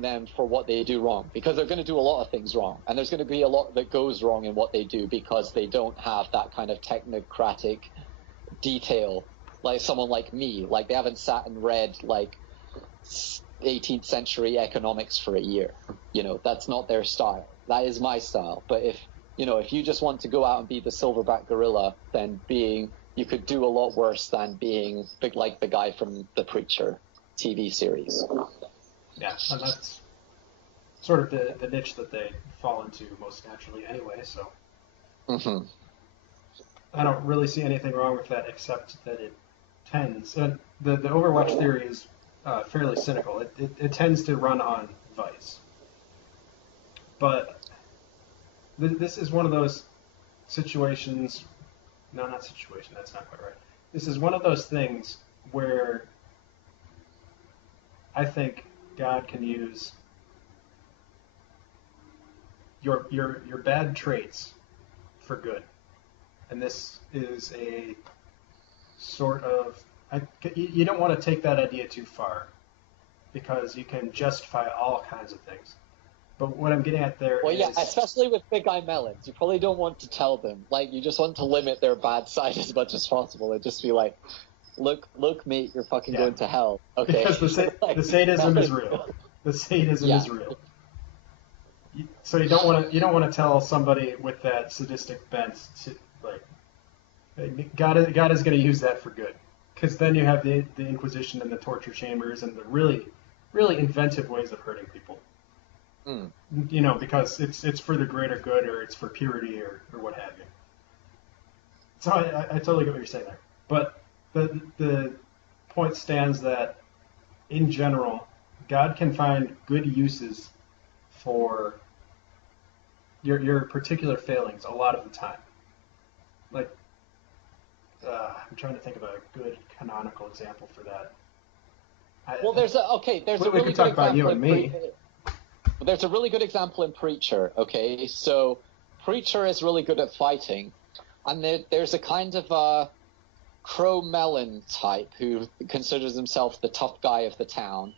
them for what they do wrong, because they're going to do a lot of things wrong, and there's going to be a lot that goes wrong in what they do because they don't have that kind of technocratic detail like someone like me. Like they haven't sat and read like 18th century economics for a year. That's not their style. That is my style. But if you just want to go out and be the silverback gorilla, then you could do a lot worse than being big like the guy from the Preacher TV series. Yeah, and that's sort of the niche that they fall into most naturally anyway, so I don't really see anything wrong with that, except that it tends... the Overwatch theory is fairly cynical. It tends to run on vice. But this is one of those situations... No, not situation, that's not quite right. This is one of those things where I think God can use your bad traits for good, and this is a sort of you don't want to take that idea too far, because you can justify all kinds of things. But what I'm getting at there is... yeah, especially with Big Eye Melons, you probably don't want to tell them. Like, you just want to limit their bad side as much as possible and just be like, look, mate, you're fucking going to hell. Okay. Because the sadism is real. The sadism Yeah. is real. So you don't want to tell somebody with that sadistic bent to, like, God is going to use that for good, because then you have the Inquisition and the torture chambers and the really inventive ways of hurting people. Mm. You know, because it's for the greater good, or it's for purity, or what have you. So I totally get what you're saying there. But the point stands that, in general, God can find good uses for your particular failings a lot of the time. Like, I'm trying to think of a good canonical example for that. Well, there's a really could good talk about you example and in me. there's a really good example in Preacher. Okay, so Preacher is really good at fighting, and there's a kind of Crow Melon type who considers himself the tough guy of the town,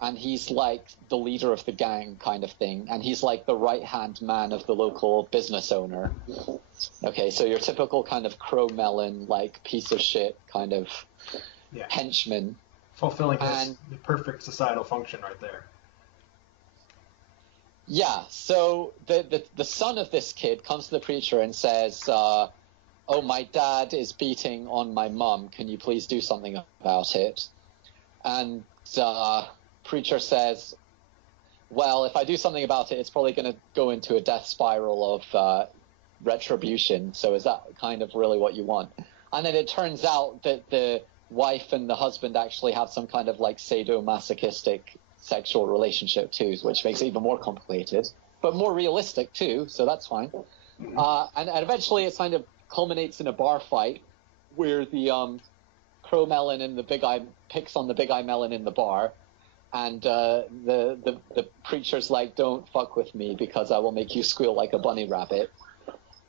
and he's like the leader of the gang kind of thing, and he's like the right-hand man of the local business owner. Okay, so your typical kind of Crow Melon, like piece of shit kind of henchman. Fulfilling the perfect societal function right there. Yeah, so the son of this kid comes to the preacher and says, oh, my dad is beating on my mum. Can you please do something about it? And preacher says, well, if I do something about it, it's probably going to go into a death spiral of retribution. So is that kind of really what you want? And then it turns out that the wife and the husband actually have some kind of like sadomasochistic sexual relationship too, which makes it even more complicated, but more realistic too, so that's fine. And eventually it kind of culminates in a bar fight where the Crow Melon and the Big Eye picks on the Big Eye Melon in the bar, and the preacher's like, don't fuck with me because I will make you squeal like a bunny rabbit.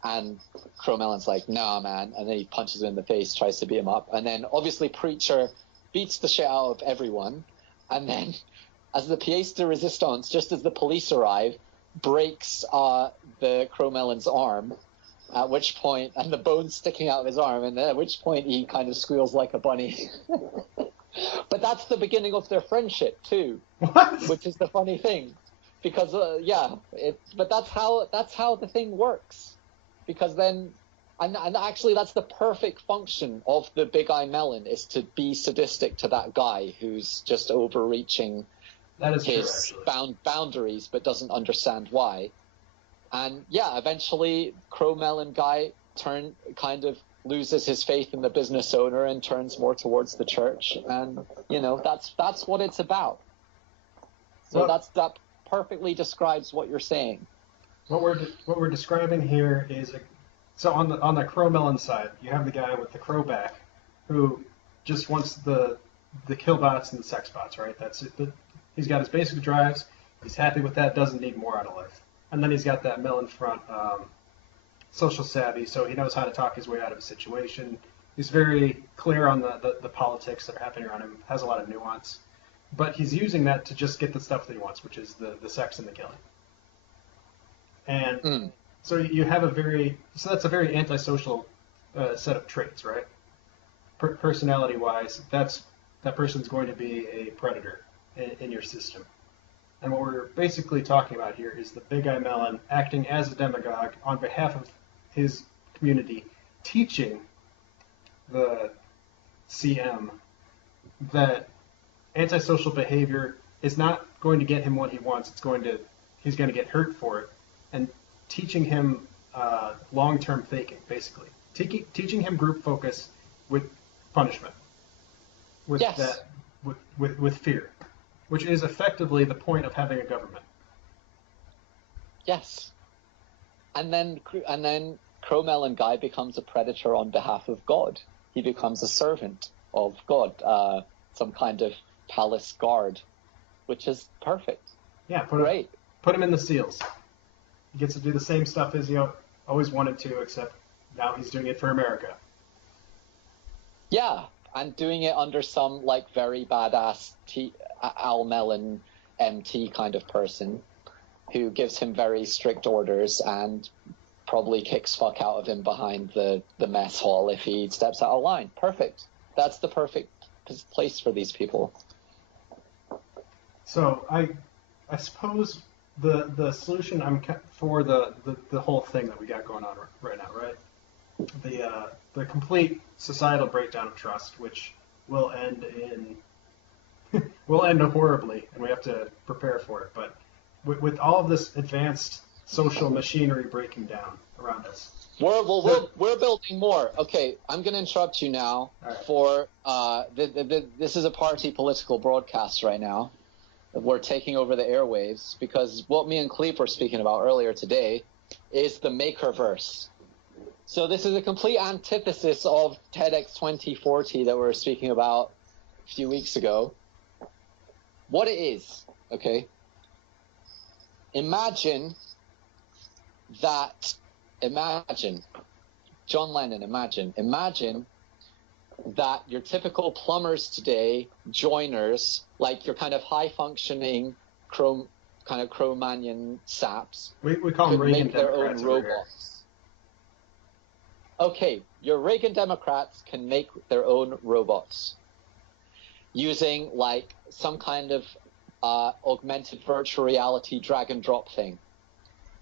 And Crow Melon's like, nah, man. And then he punches him in the face, tries to beat him up. And then obviously Preacher beats the shit out of everyone. And then as the pièce de résistance, just as the police arrive, breaks the Crow Melon's arm, at which point, and the bone's sticking out of his arm, and at which point he kind of squeals like a bunny. But that's the beginning of their friendship too. What? Which is the funny thing. Because, but that's how the thing works. Because then, and actually that's the perfect function of the Big Eye Melon, is to be sadistic to that guy who's just overreaching his boundaries but doesn't understand why. And yeah, eventually Crow Melon guy kind of loses his faith in the business owner and turns more towards the church, and that's what it's about. So that perfectly describes what you're saying. What we're describing here is so on the Crow Melon side, you have the guy with the crow back who just wants the kill bots and the sex bots, right? That's it. He's got his basic drives. He's happy with that. Doesn't need more out of life. And then he's got that melon front, social savvy, so he knows how to talk his way out of a situation. He's very clear on the politics that are happening around him. Has a lot of nuance, but he's using that to just get the stuff that he wants, which is the sex and the killing. And so you have that's a very antisocial set of traits, right? Personality-wise, that person's going to be a predator in your system. And what we're basically talking about here is the Big Eye Melon acting as a demagogue on behalf of his community, teaching the CM that antisocial behavior is not going to get him what he wants. He's going to get hurt for it, and teaching him long-term faking, basically. Teaching him group focus with punishment, with fear, which is effectively the point of having a government. Yes. And then Crow Melon guy becomes a predator on behalf of God. He becomes a servant of God, some kind of palace guard, which is perfect. Yeah, Great. Put him in the SEALs. He gets to do the same stuff as he always wanted to, except now he's doing it for America. Yeah, and doing it under some like very badass Al Melon MT kind of person who gives him very strict orders and probably kicks fuck out of him behind the mess hall if he steps out of line. Perfect. That's the perfect place for these people. So I suppose the solution for the whole thing that we got going on right now, right? The complete societal breakdown of trust, which will end will end horribly, and we have to prepare for it. But with all of this advanced social machinery breaking down around us, we're building more. Okay, I'm going to interrupt you now right. for this is a party political broadcast right now. We're taking over the airwaves because what me and Cleep were speaking about earlier today is the Makerverse. So this is a complete antithesis of TEDx 2040 that we were speaking about a few weeks ago. What it is, okay? Imagine, John Lennon, imagine that your typical plumbers today, joiners, like your kind of high-functioning Cro-Magnon saps, we call them Reagan make their Democrats own robots. Okay, your Reagan Democrats can make their own robots using like some kind of augmented virtual reality drag and drop thing.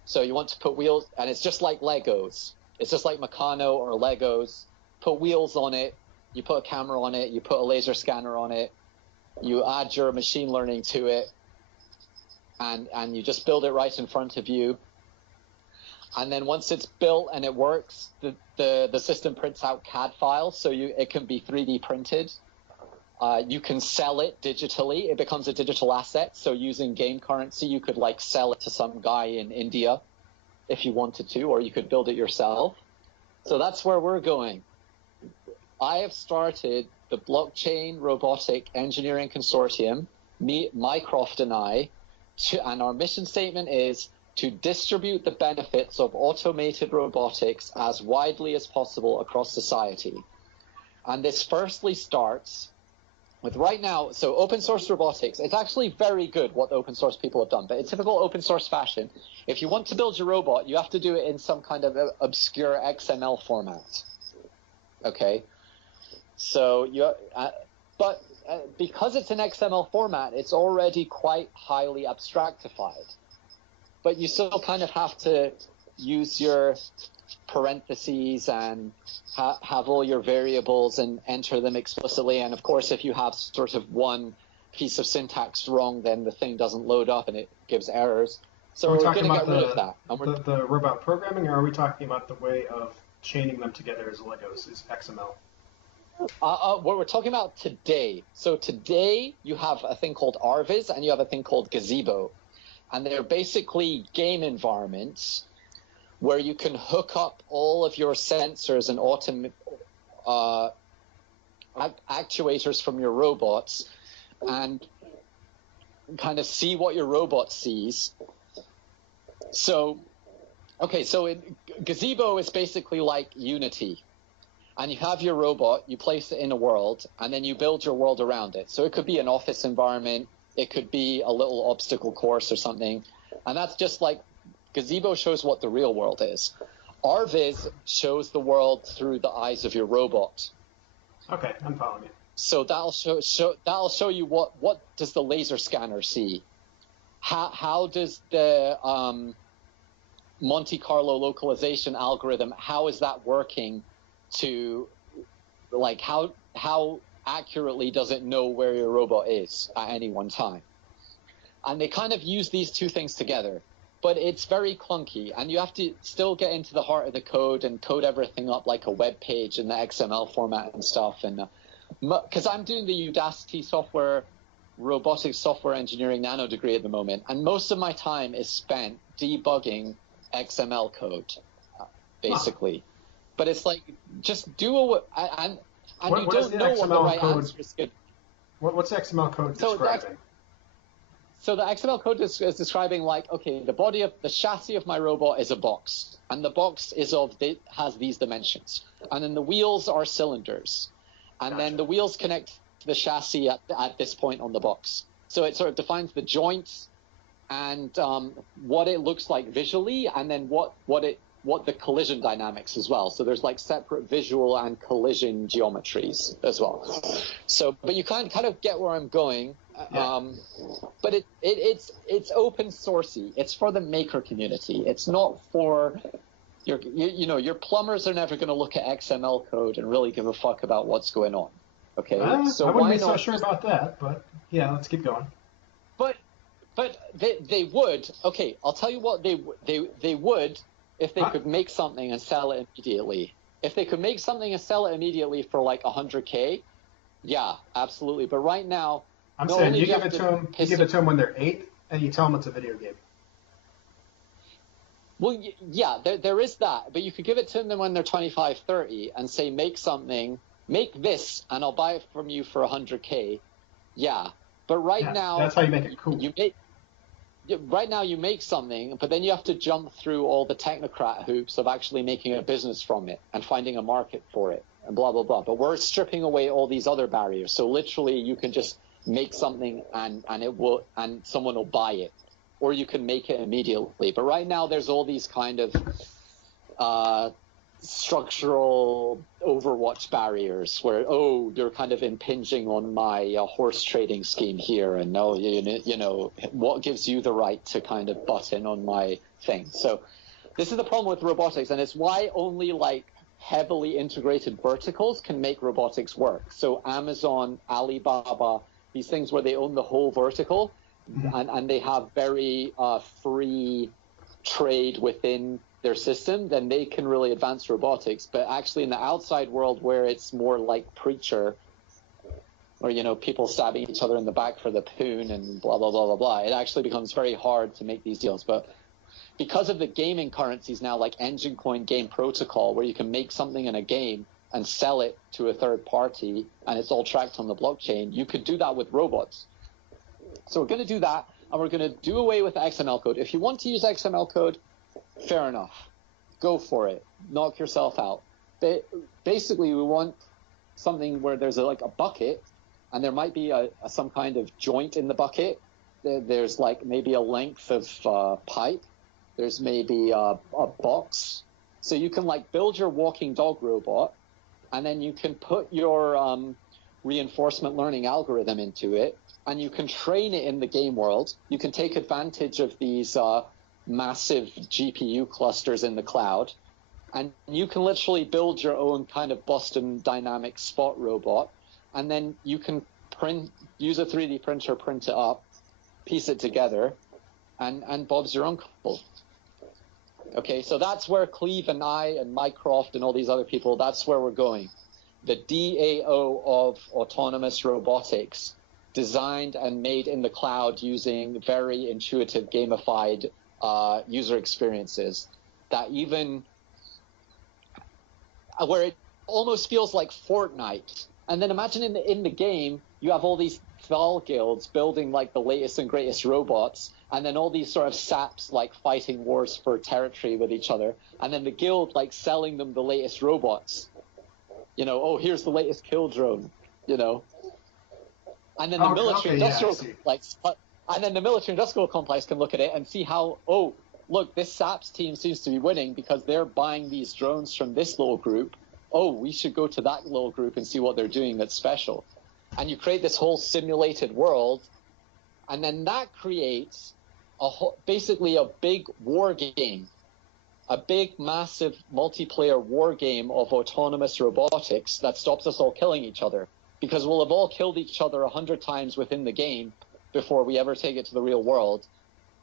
So you want to put wheels, and it's just like Legos. It's just like Meccano or Legos. Put wheels on it, you put a camera on it, you put a laser scanner on it, you add your machine learning to it, and you just build it right in front of you. And then once it's built and it works, the system prints out CAD files, so it can be 3D printed. You can sell it digitally. It becomes a digital asset. So using game currency, you could like sell it to some guy in India if you wanted to, or you could build it yourself. So that's where we're going. I have started the Blockchain Robotic Engineering Consortium, Mycroft and I, and our mission statement is to distribute the benefits of automated robotics as widely as possible across society. And this firstly starts with right now, so open source robotics, it's actually very good what the open source people have done, but in typical open source fashion, if you want to build your robot, you have to do it in some kind of obscure XML format. Okay? So, because it's an XML format, it's already quite highly abstractified. But you still kind of have to use your parentheses and have all your variables and enter them explicitly. And of course, if you have sort of one piece of syntax wrong, then the thing doesn't load up and it gives errors. So we're going to get rid of that. The robot programming, or are we talking about the way of chaining them together as Legos, is XML? What we're talking about today. So today you have a thing called Arviz and you have a thing called Gazebo. And they're basically game environments where you can hook up all of your sensors and actuators from your robots and kind of see what your robot sees. So Gazebo is basically like Unity. And you have your robot, you place it in a world, and then you build your world around it. So it could be an office environment, it could be a little obstacle course or something. And that's just like Gazebo shows what the real world is. Arviz shows the world through the eyes of your robot. Okay, I'm following you. So that'll show you what does the laser scanner see? How does the Monte Carlo localization algorithm, how is that working to, like, how accurately does it know where your robot is at any one time? And they kind of use these two things together, but it's very clunky, and you have to still get into the heart of the code and code everything up like a web page in the XML format and stuff. And because I'm doing the Udacity robotics software engineering nano degree at the moment, and most of my time is spent debugging XML code, basically. Huh. But it's like, just do it, and you don't know what the right answer is. What's XML code describing? So the XML code is describing, like, okay, the chassis of my robot is a box, and the box has these dimensions, and then the wheels are cylinders, and then the wheels connect to the chassis at this point on the box. So it sort of defines the joints and what it looks like visually, and then what the collision dynamics as well. So there's like separate visual and collision geometries as well. So, but you kind of get where I'm going. Yeah. But it's open sourcey. It's for the maker community. It's not for your plumbers are never going to look at XML code and really give a fuck about what's going on. Okay, so I wouldn't why be so not sure about that, but yeah, let's keep going. But they would. Okay, I'll tell you what they would if they could make something and sell it immediately. If they could make something and sell it immediately for like $100K, yeah, absolutely. But right now, I'm saying you give it to them. You give it to them when they're 8, and you tell them it's a video game. Well, yeah, there is that. But you could give it to them when they're 25, 30 and say, make this, and I'll buy it from you for $100K. Yeah. But right now, that's how you make it cool. Right now you make something, but then you have to jump through all the technocrat hoops of actually making a business from it and finding a market for it and blah, blah, blah. But we're stripping away all these other barriers. So literally you can just make something and someone will buy it, or you can make it immediately. But right now there's all these kind of structural Overwatch barriers where, you're kind of impinging on my horse trading scheme here, and what gives you the right to kind of butt in on my thing. So this is the problem with robotics, and it's why only like heavily integrated verticals can make robotics work. So Amazon, Alibaba, these things where they own the whole vertical, and they have very free trade within their system, then they can really advance robotics. But actually in the outside world where it's more like Preacher, or people stabbing each other in the back for the poon and blah, blah, blah, blah, blah, it actually becomes very hard to make these deals. But because of the gaming currencies now, like Engine Coin Game Protocol, where you can make something in a game and sell it to a third party, and it's all tracked on the blockchain, you could do that with robots. So we're going to do that, and we're going to do away with XML code. If you want to use XML code, fair enough. Go for it. Knock yourself out. Basically, we want something where there's a bucket, and there might be some kind of joint in the bucket. There's like maybe a length of pipe. There's maybe a box. So you can like build your walking dog robot, and then you can put your reinforcement learning algorithm into it, and you can train it in the game world. You can take advantage of these massive GPU clusters in the cloud, and you can literally build your own kind of Boston Dynamics spot robot, and then you can use a 3D printer, print it up, piece it together, and Bob's your uncle. Okay, so that's where Cleve and I and Mycroft and all these other people, that's where we're going. The DAO of autonomous robotics, designed and made in the cloud using very intuitive, gamified user experiences that even where it almost feels like Fortnite. And then imagine in the game you have all these Thal guilds building like the latest and greatest robots, and then all these sort of saps like fighting wars for territory with each other, and then the guild like selling them the latest robots. Here's the latest kill drone, and then the military industrial complex. And then the military-industrial complex can look at it and see how, look, this SAPS team seems to be winning because they're buying these drones from this little group. We should go to that little group and see what they're doing that's special. And you create this whole simulated world, and then that creates basically a big war game, a big, massive multiplayer war game of autonomous robotics that stops us all killing each other, because we'll have all killed each other 100 times within the game before we ever take it to the real world,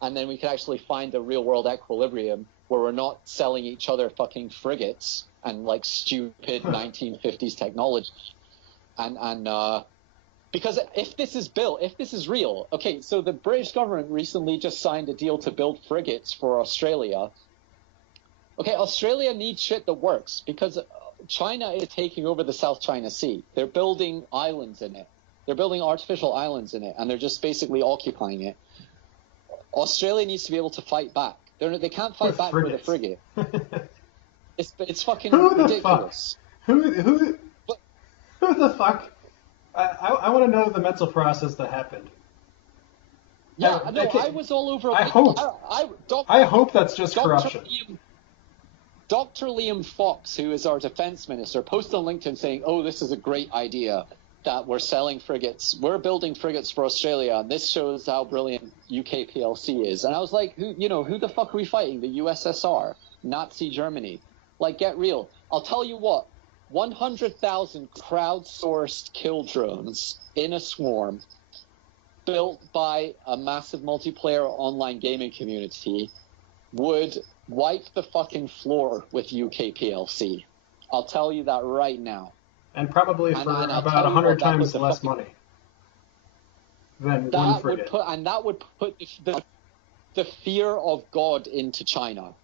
and then we can actually find a real world equilibrium where we're not selling each other fucking frigates and like stupid 1950s technology. And because if this is real, okay, so the British government recently just signed a deal to build frigates for Australia. Okay, Australia needs shit that works because China is taking over the South China Sea. They're building islands in it. They're building artificial islands in it, and they're just basically occupying it. Australia needs to be able to fight back. They can't fight back with a frigate. It's fucking ridiculous. Who the fuck? I want to know the mental process that happened. Yeah, I was all over. I hope that's just corruption. Dr. Liam Fox, who is our defense minister, posted on LinkedIn saying, "Oh, this is a great idea. that we're selling frigates. We're building frigates for Australia, and this shows how brilliant UK PLC is. And I was like, who the fuck are we fighting? The USSR, Nazi Germany. Like, get real. I'll tell you what, 100,000 crowdsourced kill drones in a swarm built by a massive multiplayer online gaming community would wipe the fucking floor with UK PLC. I'll tell you that right now. And probably for about 100 times less money than one frigate. That would put the fear of God into China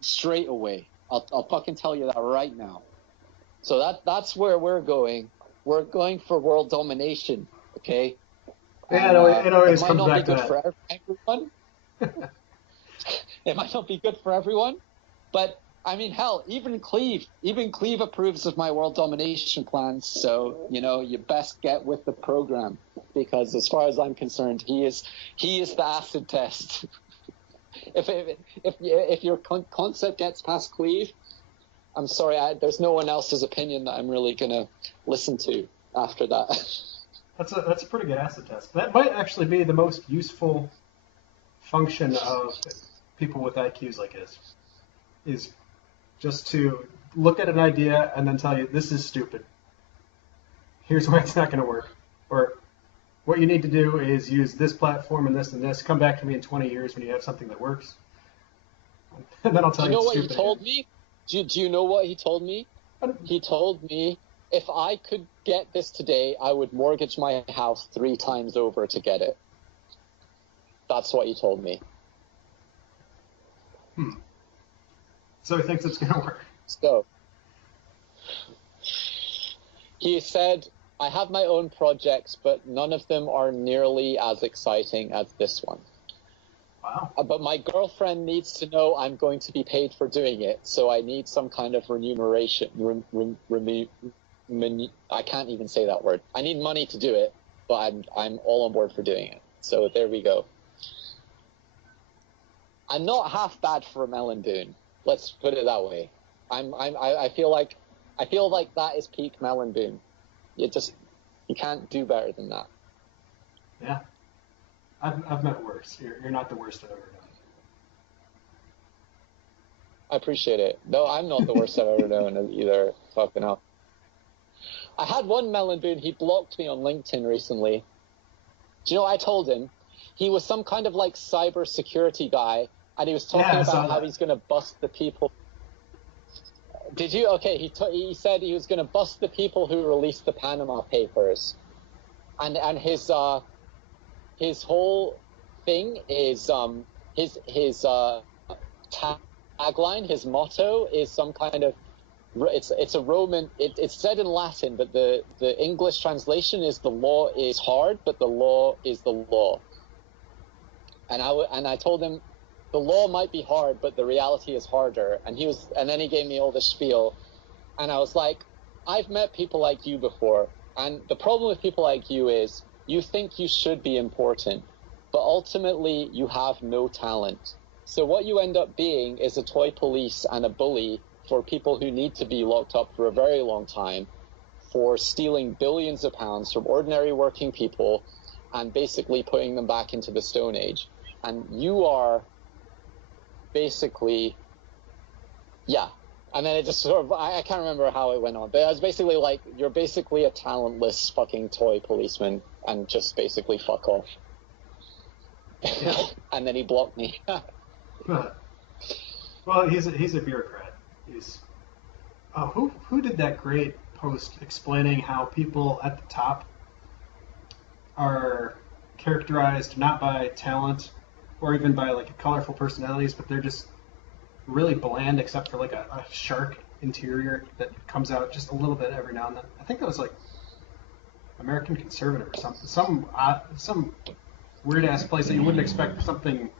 straight away. I'll fucking tell you that right now. So that's where we're going. We're going for world domination, okay? Yeah, it always comes back to that. It might not be good for everyone. It might not be good for everyone, but I mean, hell, even Cleve approves of my world domination plans. So, you best get with the program, because as far as I'm concerned, he is the acid test. If your concept gets past Cleve, I'm sorry, there's no one else's opinion that I'm really gonna listen to after that. That's a pretty good acid test. That might actually be the most useful function of people with IQs like his, is just to look at an idea and then tell you, this is stupid. Here's why it's not going to work. Or what you need to do is use this platform and this. Come back to me in 20 years when you have something that works. And then I'll tell you it's stupid. You know what he told me? Do you know what he told me? He told me if I could get this today, I would mortgage my house 3 times over to get it. That's what he told me. So he thinks it's going to work. So he said, I have my own projects, but none of them are nearly as exciting as this one. Wow. But my girlfriend needs to know I'm going to be paid for doing it, so I need some kind of remuneration. I can't even say that word. I need money to do it, but I'm all on board for doing it. So there we go. I'm not half bad for a Melon Boone. Let's put it that way. I feel like that is peak Melon Boone. You can't do better than that. Yeah. I've met worse. You're not the worst I've ever done. I appreciate it. No, I'm not the worst I've ever done either. Fucking hell. I had one Melon Boone, he blocked me on LinkedIn recently. Do you know what I told him? He was some kind of like cyber security guy, and he was talking about how he's going to bust the people. Did you? Okay, he said he was going to bust the people who released the Panama Papers, and his whole thing is his tagline, his motto is some kind of, it's a Roman, it's said in Latin, but the English translation is the law is hard, but the law is the law. And I told him the law might be hard, but the reality is harder. And then he gave me all this spiel, and I was like, I've met people like you before, and the problem with people like you is you think you should be important, but ultimately you have no talent. So what you end up being is a toy police and a bully for people who need to be locked up for a very long time for stealing billions of pounds from ordinary working people and basically putting them back into the Stone Age. And you are basically, yeah. And then it just sort of, I can't remember how it went on, but it was basically like, you're basically a talentless fucking toy policeman and just basically fuck off. And then he blocked me. Well, he's a bureaucrat. He's who did that great post explaining how people at the top are characterized not by talent or even by like colorful personalities, but they're just really bland except for like a shark interior that comes out just a little bit every now and then. I think that was like American Conservative or something, some weird ass place that you wouldn't expect something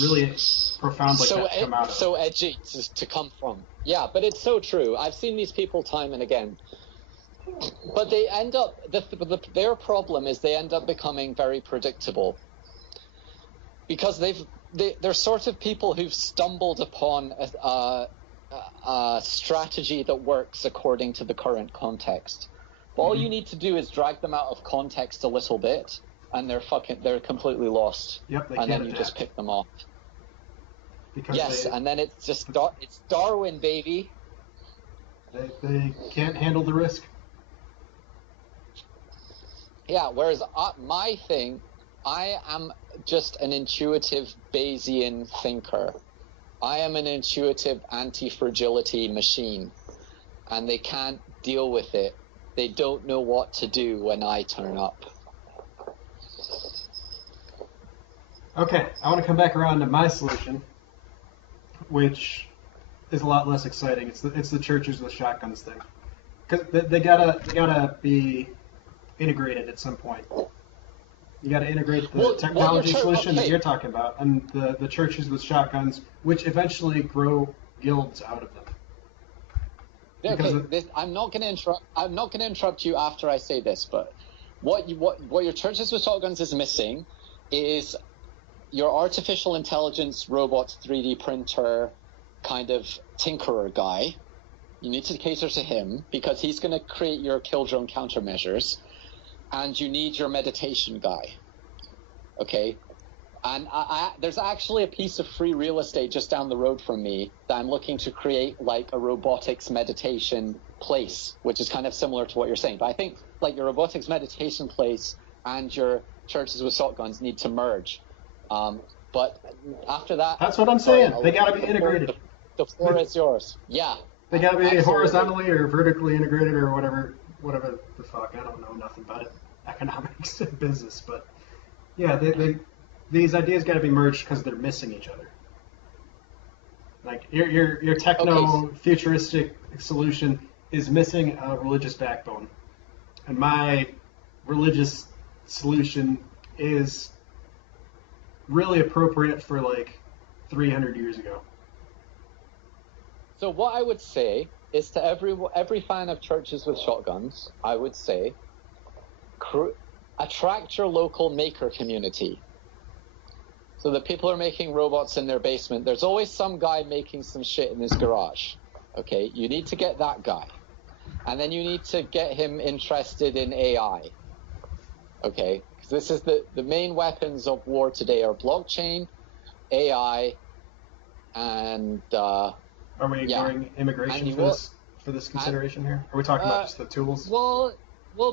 really profound like that to come out of. So edgy to come from. Yeah, but it's so true. I've seen these people time and again. But they end up, their problem is they end up becoming very predictable. Because they're sort of people who've stumbled upon strategy that works according to the current context. But all you need to do is drag them out of context a little bit, and they're completely lost. Yep, they and can't then you adapt. just pick them off. Because and then it's just it's Darwin, baby. They can't handle the risk. Yeah, whereas my thing, I am just an intuitive Bayesian thinker. I am an intuitive anti-fragility machine, and they can't deal with it. They don't know what to do when I turn up. Okay, I want to come back around to my solution, which is a lot less exciting. It's the churches with shotguns thing, because they gotta be integrated at some point. You got to integrate the technology solution that you're talking about, and the churches with shotguns, which eventually grow guilds out of them. I'm not going to interrupt you after I say this, but what your churches with shotguns is missing is your artificial intelligence robots 3D printer kind of tinkerer guy. You need to cater to him because he's going to create your kill drone countermeasures. And you need your meditation guy, okay? And there's actually a piece of free real estate just down the road from me that I'm looking to create like a robotics meditation place, which is kind of similar to what you're saying. But I think like your robotics meditation place and your churches with shotguns need to merge. But after that... That's what I'm saying. They got to be integrated. The floor is yours. Yeah. They got to be absolutely. Horizontally or vertically integrated or whatever the fuck. I don't know nothing about it, economics and business, but yeah, these ideas got to be merged because they're missing each other. Like your techno futuristic solution is missing a religious backbone, and my religious solution is really appropriate for like 300 years ago. So what I would say is to every fan of churches with shotguns, I would say, attract your local maker community. So the people are making robots in their basement. There's always some guy making some shit in his garage. Okay, you need to get that guy. And then you need to get him interested in AI. Okay, because this is the main weapons of war today are blockchain, AI, and... Are we ignoring immigration for this consideration here? Are we talking about just the tools?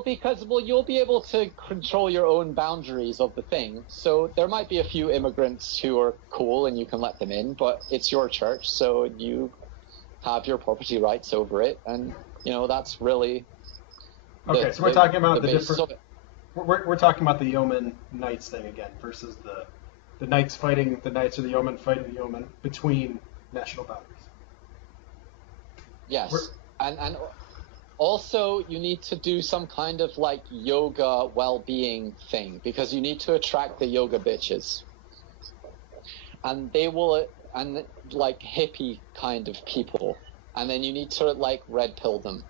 Because you'll be able to control your own boundaries of the thing. So there might be a few immigrants who are cool and you can let them in, but it's your church, so you have your property rights over it, and that's really. Okay, so we're talking about the different. We're talking about the yeoman knights thing again versus the knights fighting the knights or the yeoman fighting the yeoman between national boundaries. Yes, and also you need to do some kind of like yoga well-being thing because you need to attract the yoga bitches, and they will, and like hippie kind of people, and then you need to like red pill them.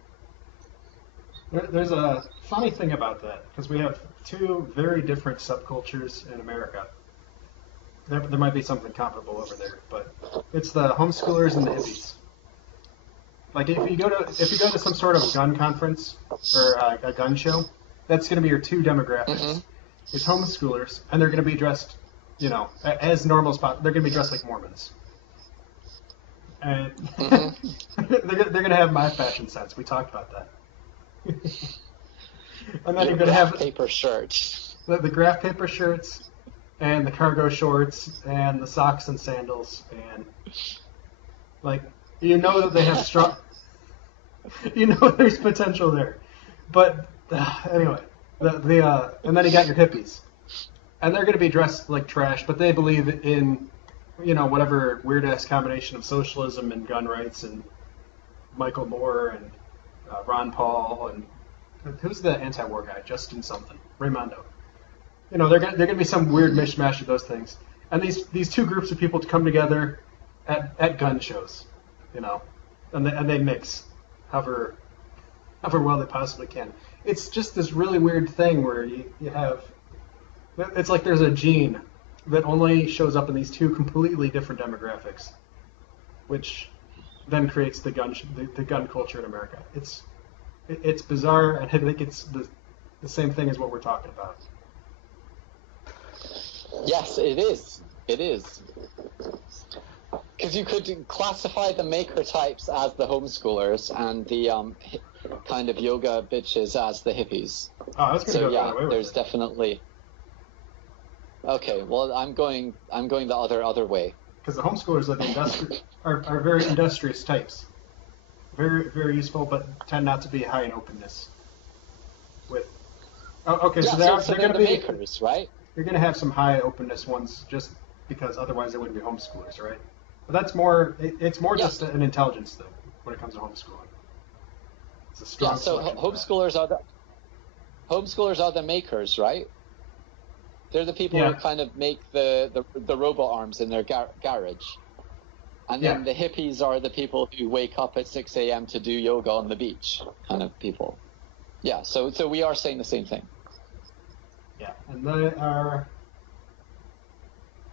There's a funny thing about that because we have two very different subcultures in America. There might be something comparable over there, but it's the homeschoolers and the hippies. Like if you go to some sort of gun conference or a gun show, that's going to be your two demographics. Mm-hmm. It's homeschoolers, and they're going to be dressed, as normal as possible. They're going to be dressed like Mormons, and mm-hmm. they're going to have my fashion sense. We talked about that. And then you're going to have paper shirts, the graph paper shirts, and the cargo shorts, and the socks and sandals, and like. That they have strong. There's potential there, but anyway, and then you got your hippies, and they're going to be dressed like trash, but they believe in, whatever weird ass combination of socialism and gun rights and Michael Moore and Ron Paul and who's the anti-war guy, Justin something, Raimondo. They're going to be some weird mishmash of those things, and these two groups of people to come together at gun shows. And they mix however well they possibly can. It's just this really weird thing where you have, it's like there's a gene that only shows up in these two completely different demographics, which then creates the gun culture in America. It's bizarre, and I think it's the same thing as what we're talking about. Yes, it is. It is. Because you could classify the maker types as the homeschoolers and the kind of yoga bitches as the hippies. Oh, I was going to So go the yeah, other way with there's it. definitely. Okay, well, I'm going the other way. Because the homeschoolers are very industrious types, very very useful, but tend not to be high in openness. Okay, Yeah, so so they're going to the be makers, right? you're going to have some high openness ones just because otherwise they wouldn't be homeschoolers, right? But that's more it's more Yeah. just an intelligence thing when it comes to homeschooling. It's a strong Yeah, so selection for that. homeschoolers are the makers, right? They're the people Yeah. who kind of make the robot arms in their garage. And then Yeah. the hippies are the people who wake up at 6 a.m. to do yoga on the beach, kind of people. Yeah, so we are saying the same thing. Yeah, and they are.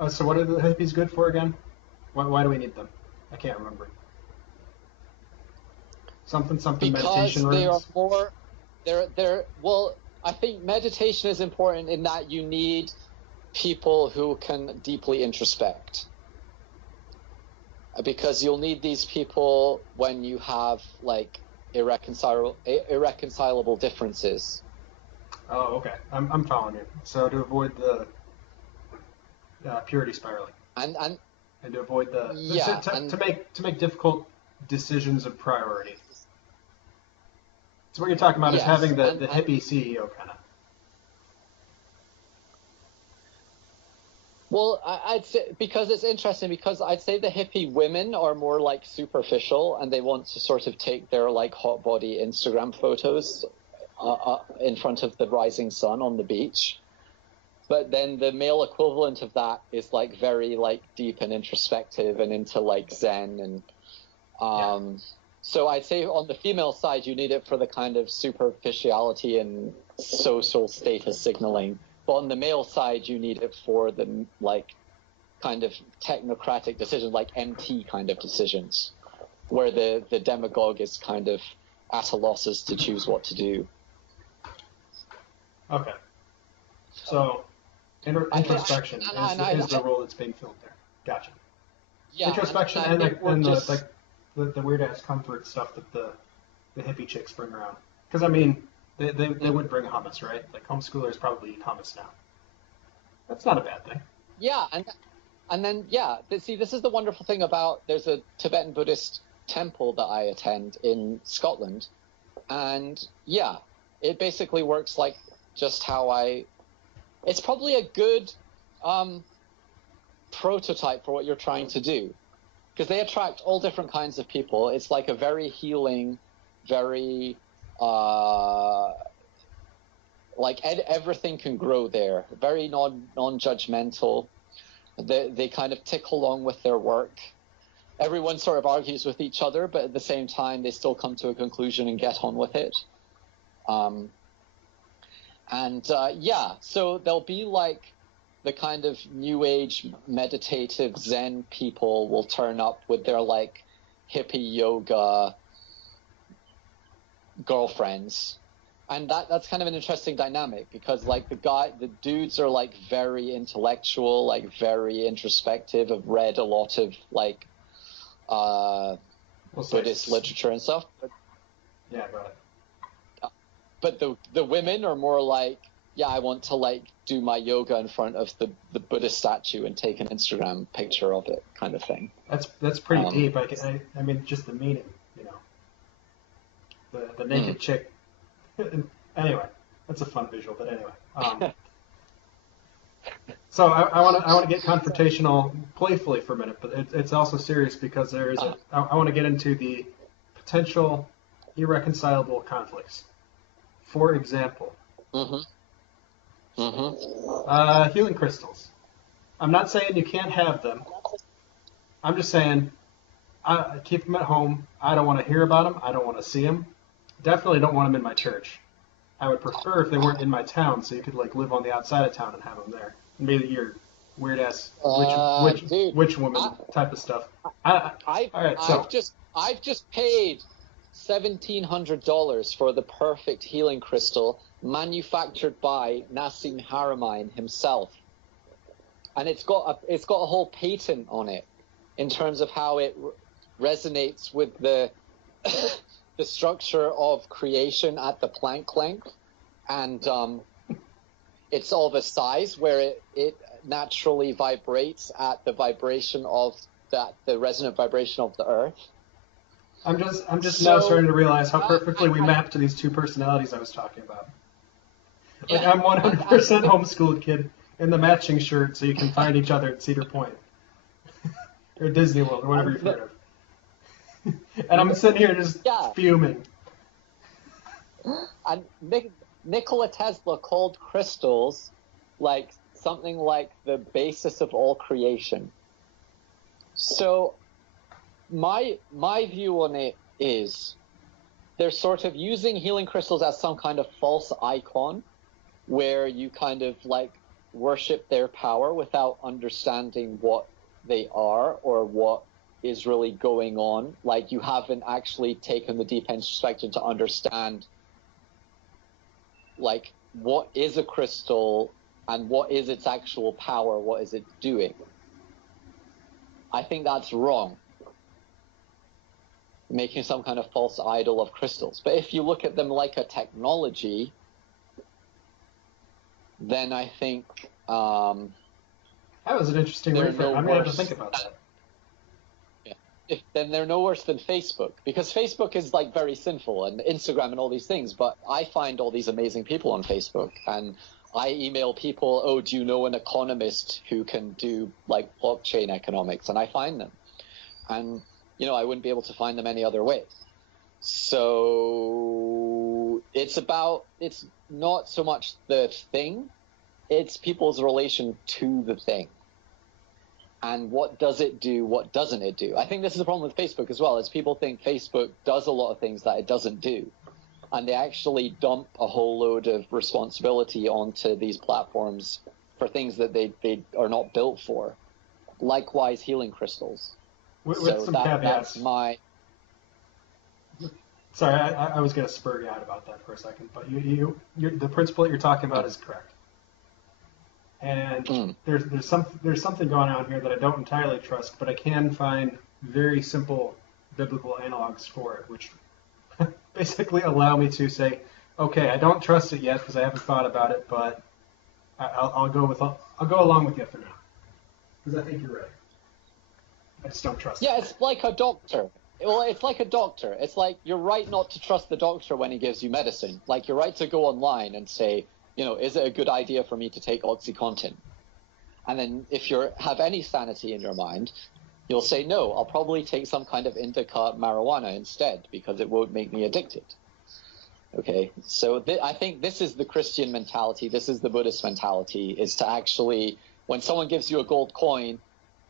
Oh, so what are the hippies good for again? Why do we need them? I can't remember. Something Because meditation they are rooms. more, well, I think meditation is important in that you need people who can deeply introspect. Because you'll need these people when you have like irreconcilable differences. Oh, okay. I'm following you. So to avoid the purity spiraling, And and to avoid the yeah, to make difficult decisions of priority. So what you're talking about is yes, having the and hippie CEO kind of. well, I'd say, because it's interesting, because I'd say the hippie women are more like superficial, and they want to sort of take their like hot body Instagram photos in front of the rising sun on the beach. But then the male equivalent of that is like very like deep and introspective and into like Zen and So I'd say on the female side you need it for the kind of superficiality and social status signaling. But on the male side you need it for the like kind of technocratic decisions, like MT kind of decisions, where the demagogue is kind of at a losses to choose what to do. Okay. So introspection is the role that's being filled there. Gotcha. Yeah, Introspection and the weird ass comfort stuff that the hippie chicks bring around. Because I mean, they would bring hummus, right? Like homeschoolers probably eat hummus now. That's not a bad thing. Yeah, and then but see, this is the wonderful thing about there's a Tibetan Buddhist temple that I attend in Scotland, and yeah, it basically works like just how it's probably a good prototype for what you're trying to do, because they attract all different kinds of people. It's like a very healing, very like everything can grow there, very non-judgmental. They kind of tick along with their work. Everyone sort of argues with each other, but at the same time they still come to a conclusion and get on with it. So there'll be like the kind of new age meditative Zen people will turn up with their like hippie yoga girlfriends. And that's kind of an interesting dynamic, because like the dudes are like very intellectual, like very introspective, have read a lot of like Buddhist literature and stuff. Yeah, go ahead. But the women are more like, yeah, I want to like do my yoga in front of the Buddha statue and take an Instagram picture of it, kind of thing. That's pretty deep. I mean, just the meaning, you know. The naked chick. Anyway, that's a fun visual. But anyway, so I want to get confrontational playfully for a minute, but it's also serious because there is I want to get into the potential irreconcilable conflicts. For example, healing crystals. I'm not saying you can't have them. I'm just saying I keep them at home. I don't want to hear about them. I don't want to see them. Definitely don't want them in my church. I would prefer if they weren't in my town, so you could like live on the outside of town and have them there. Maybe your weird ass witch woman type of stuff. All right, so I've just paid $1,700 for the perfect healing crystal manufactured by Nassim Haramein himself, and it's got a whole patent on it in terms of how it resonates with the the structure of creation at the Planck length, and it's of a size where it naturally vibrates at the vibration of the resonant vibration of the Earth. I'm just now starting to realize how perfectly we map to these two personalities I was talking about. Like, I'm 100% homeschooled kid in the matching shirt, so you can find each other at Cedar Point or Disney World or whatever you've heard of. And I'm sitting here just fuming. And Nikola Tesla called crystals like something like the basis of all creation. So my view on it is they're sort of using healing crystals as some kind of false icon where you kind of like worship their power without understanding what they are or what is really going on. Like, you haven't actually taken the deep introspection to understand like what is a crystal and what is its actual power, what is it doing. I think that's wrong, making some kind of false idol of crystals. But if you look at them like a technology, then I think that was an interesting way for it. I'm going to have to think about that. Then they're no worse than Facebook, because Facebook is like very sinful, and Instagram and all these things. But I find all these amazing people on Facebook, and I email people, oh, do you know an economist who can do like blockchain economics? And I find them, and you know, I wouldn't be able to find them any other way. So it's not so much the thing, it's people's relation to the thing. And what does it do? What doesn't it do? I think this is the problem with Facebook as well, is people think Facebook does a lot of things that it doesn't do. And they actually dump a whole load of responsibility onto these platforms for things that they are not built for. Likewise, healing crystals. With some caveats. That's my... Sorry, I was going to spur you out about that for a second, but the principle that you're talking about is correct. And there's something going on here that I don't entirely trust, but I can find very simple biblical analogs for it, which basically allow me to say, okay, I don't trust it yet because I haven't thought about it, but I'll go along with you for now, because I think you're right. I just don't trust it. Yeah, it's like a doctor. Well, it's like a doctor. It's like you're right not to trust the doctor when he gives you medicine. Like, you're right to go online and say, you know, is it a good idea for me to take OxyContin? And then if you have any sanity in your mind, you'll say, no, I'll probably take some kind of indica marijuana instead because it won't make me addicted. Okay, so I think this is the Christian mentality. This is the Buddhist mentality, is to actually, when someone gives you a gold coin,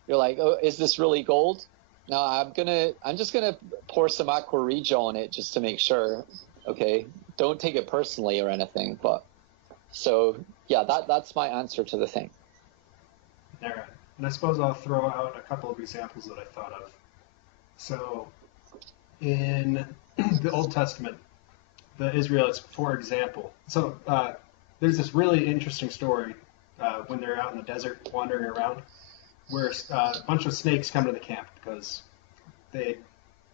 you're like, oh, is this really gold? No, I'm just gonna pour some aqua regia on it just to make sure. Okay, don't take it personally or anything, but. So, yeah, that's my answer to the thing. All right. And I suppose I'll throw out a couple of examples that I thought of. So, in the Old Testament, the Israelites, for example, there's this really interesting story when they're out in the desert wandering around, where a bunch of snakes come to the camp because they'd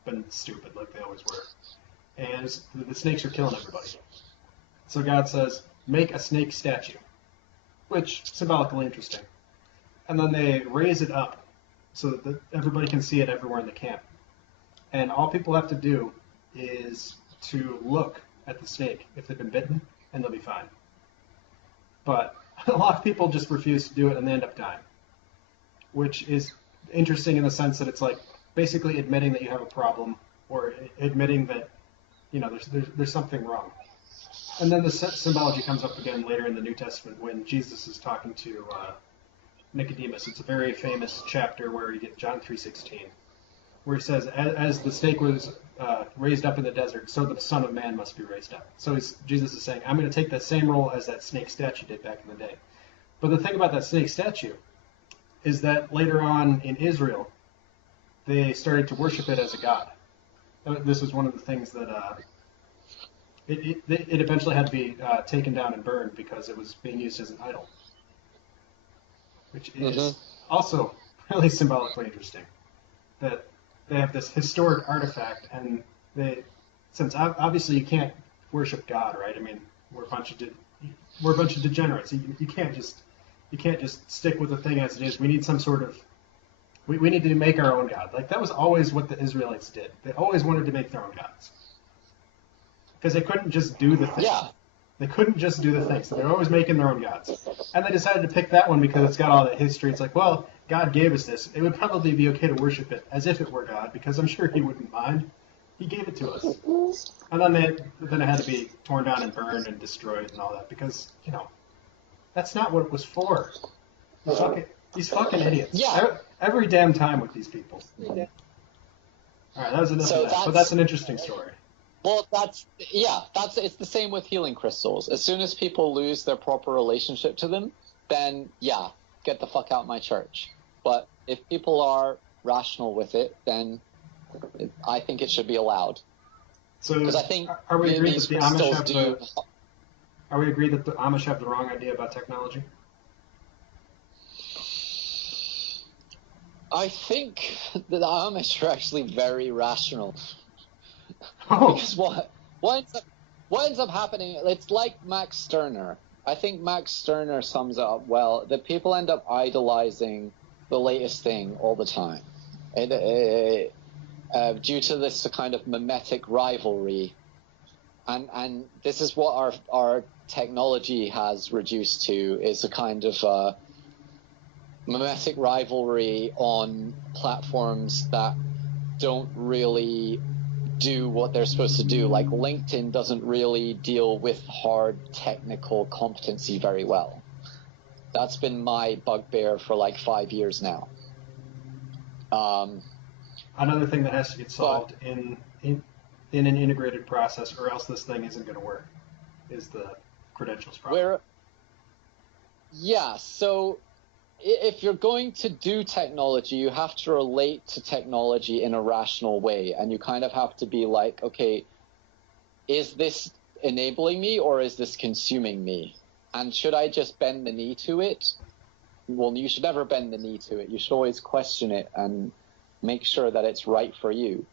been stupid like they always were. And the snakes are killing everybody. So God says, make a snake statue, which is symbolically interesting. And then they raise it up so that everybody can see it everywhere in the camp. And all people have to do is to look at the snake if they've been bitten, and they'll be fine. But a lot of people just refuse to do it, and they end up dying, which is interesting in the sense that it's like basically admitting that you have a problem, or admitting that, you know, there's something wrong. And then the symbology comes up again later in the New Testament when Jesus is talking to Nicodemus. It's a very famous chapter where you get John 3:16, where he says, as the snake was raised up in the desert, so the Son of Man must be raised up. So Jesus is saying, I'm going to take that same role as that snake statue did back in the day. But the thing about that snake statue is that later on in Israel, they started to worship it as a god. this was one of the things that it eventually had to be taken down and burned because it was being used as an idol, which is also really symbolically interesting. That they have this historic artifact, and since obviously you can't worship God, right? I mean, we're a bunch of degenerates. You can't just stick with the thing as it is. We need some sort of we need to make our own God. Like that was always what the Israelites did. They always wanted to make their own gods because they couldn't just do the thing. Yeah. They couldn't just do the thing, so they're always making their own gods. And they decided to pick that one because it's got all that history. It's like, well, God gave us this. It would probably be okay to worship it as if it were God, because I'm sure He wouldn't mind. He gave it to us. And then it had to be torn down and burned and destroyed and all that, because, that's not what it was for. These fucking idiots. Yeah. Every damn time with these people. All right, that was enough of that. But that's an interesting story. Well, it's the same with healing crystals. As soon as people lose their proper relationship to them, then get the fuck out of my church. But if people are rational with it, then I think it should be allowed. So, because I think are we agreed that the Amish Are we agreed that the Amish have the wrong idea about technology? I think that the Amish are actually very rational. Oh. Because what ends up happening, it's like Max Stirner. I think Max Stirner sums it up well. The people end up idolizing the latest thing all the time. Due to this kind of mimetic rivalry. And this is what our technology has reduced to, is a kind of mimetic rivalry on platforms that don't really do what they're supposed to do. Like LinkedIn doesn't really deal with hard technical competency very well. That's been my bugbear for like 5 years now. Another thing that has to get solved in an integrated process, or else this thing isn't going to work, is the credentials problem. So if you're going to do technology, you have to relate to technology in a rational way, and you kind of have to be like, okay, is this enabling me or is this consuming me? And should I just bend the knee to it? Well, you should never bend the knee to it. You should always question it and make sure that it's right for you.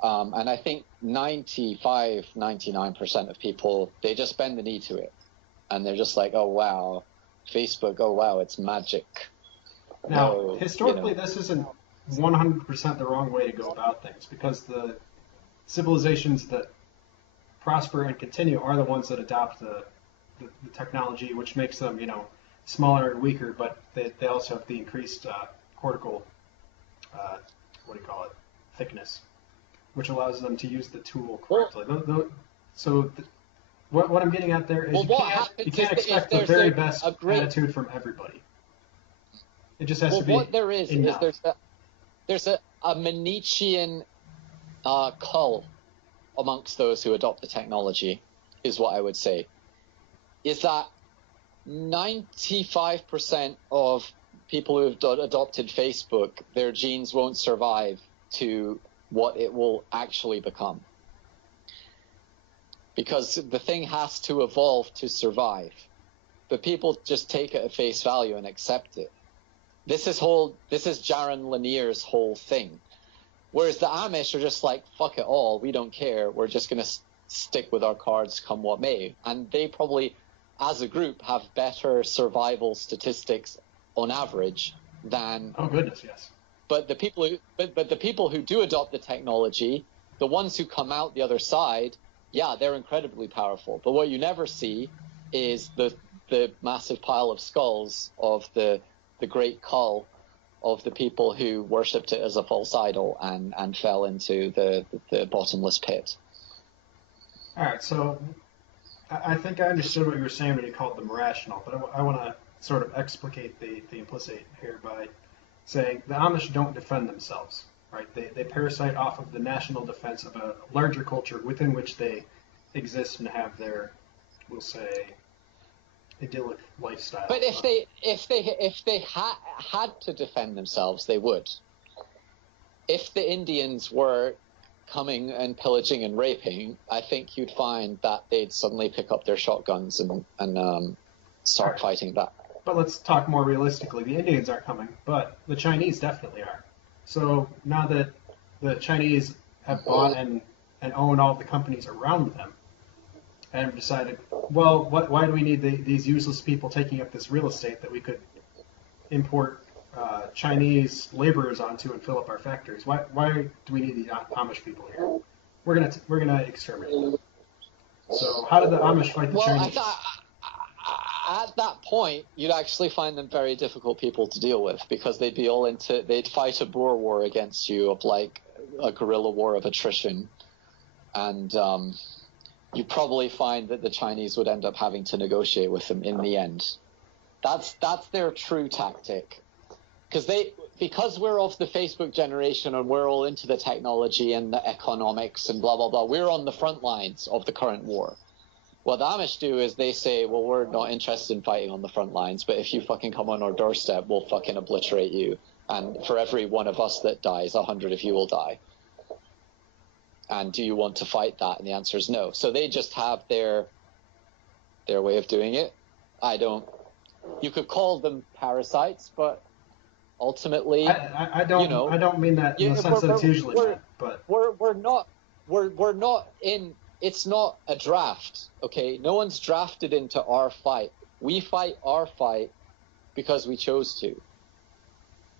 And I think 99% of people, they just bend the knee to it. And they're just like, oh, wow, Facebook, oh, wow, it's magic. Now, historically, this isn't 100% the wrong way to go about things, because the civilizations that prosper and continue are the ones that adopt the technology, which makes them, smaller and weaker, but they also have the increased cortical, thickness, which allows them to use the tool correctly. What I'm getting at there is you can't expect the very best attitude from everybody. It just has to be what there is enough. there's a Manichean cull amongst those who adopt the technology, is what I would say. Is that 95% of people who have adopted Facebook, their genes won't survive to what it will actually become. Because the thing has to evolve to survive. But people just take it at face value and accept it. This is Jaron Lanier's whole thing. Whereas the Amish are just like, fuck it all, we don't care, we're just going to stick with our cards come what may. And they probably, as a group, have better survival statistics on average than... Oh, goodness, yes. But the people who do adopt the technology, the ones who come out the other side, they're incredibly powerful. But what you never see is the massive pile of skulls of the great cull of the people who worshipped it as a false idol and fell into the bottomless pit. All right, so I think I understood what you were saying when you called them rational, but I want to sort of explicate the implicit here by saying the Amish don't defend themselves, right? They parasite off of the national defense of a larger culture within which they exist and have their, we'll say, idyllic lifestyle. But if they had to defend themselves, they would. If the Indians were coming and pillaging and raping, I think you'd find that they'd suddenly pick up their shotguns and start fighting back. But let's talk more realistically. The Indians aren't coming, but the Chinese definitely are. So now that the Chinese have bought and own all the companies around them, and have decided, well, why do we need these useless people taking up this real estate that we could import Chinese laborers onto and fill up our factories? Why do we need the Amish people here? We're gonna exterminate. So how did the Amish fight the Chinese? At that point, you'd actually find them very difficult people to deal with, because they'd fight a Boer war against you, of like a guerrilla war of attrition, and you probably find that the Chinese would end up having to negotiate with them in the end. That's their true tactic, because we're of the Facebook generation and we're all into the technology and the economics and blah blah blah. We're on the front lines of the current war. What the Amish do is they say, well, we're not interested in fighting on the front lines, but if you fucking come on our doorstep, we'll fucking obliterate you. And for every one of us that dies, 100 of you will die. And do you want to fight that? And the answer is no. So they just have their way of doing it. You could call them parasites, but ultimately, I don't mean that in the sense that it's usually meant, but we're not in. It's not a draft, okay? No one's drafted into our fight. We fight our fight because we chose to.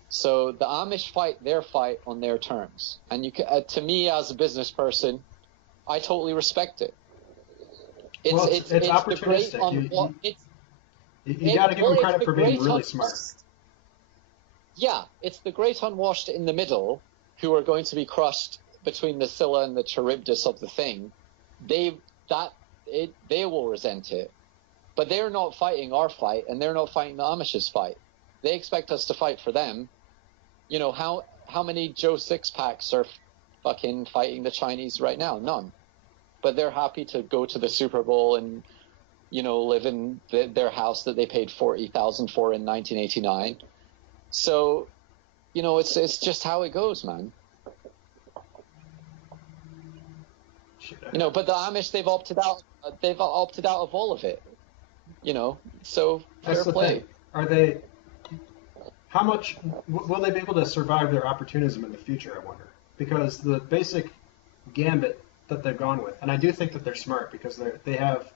So the Amish fight their fight on their terms. And to me, as a business person, I totally respect it. It's opportunistic. You got to give them credit for being really smart. Yeah, it's the great unwashed in the middle who are going to be crushed between the Scylla and the Charybdis of the thing. They will resent it, but they're not fighting our fight, and they're not fighting the Amish's fight. They expect us to fight for them. You know, how many Joe Sixpacks are fucking fighting the Chinese right now? None. But they're happy to go to the Super Bowl and, you know, live in their house that they paid $40,000 for in 1989. So, you know, it's just how it goes, man. You know, but the Amish, they've opted out of all of it. You know, so fair play. How much will they be able to survive their opportunism in the future, I wonder? Because the basic gambit that they've gone with, and I do think that they're smart because they have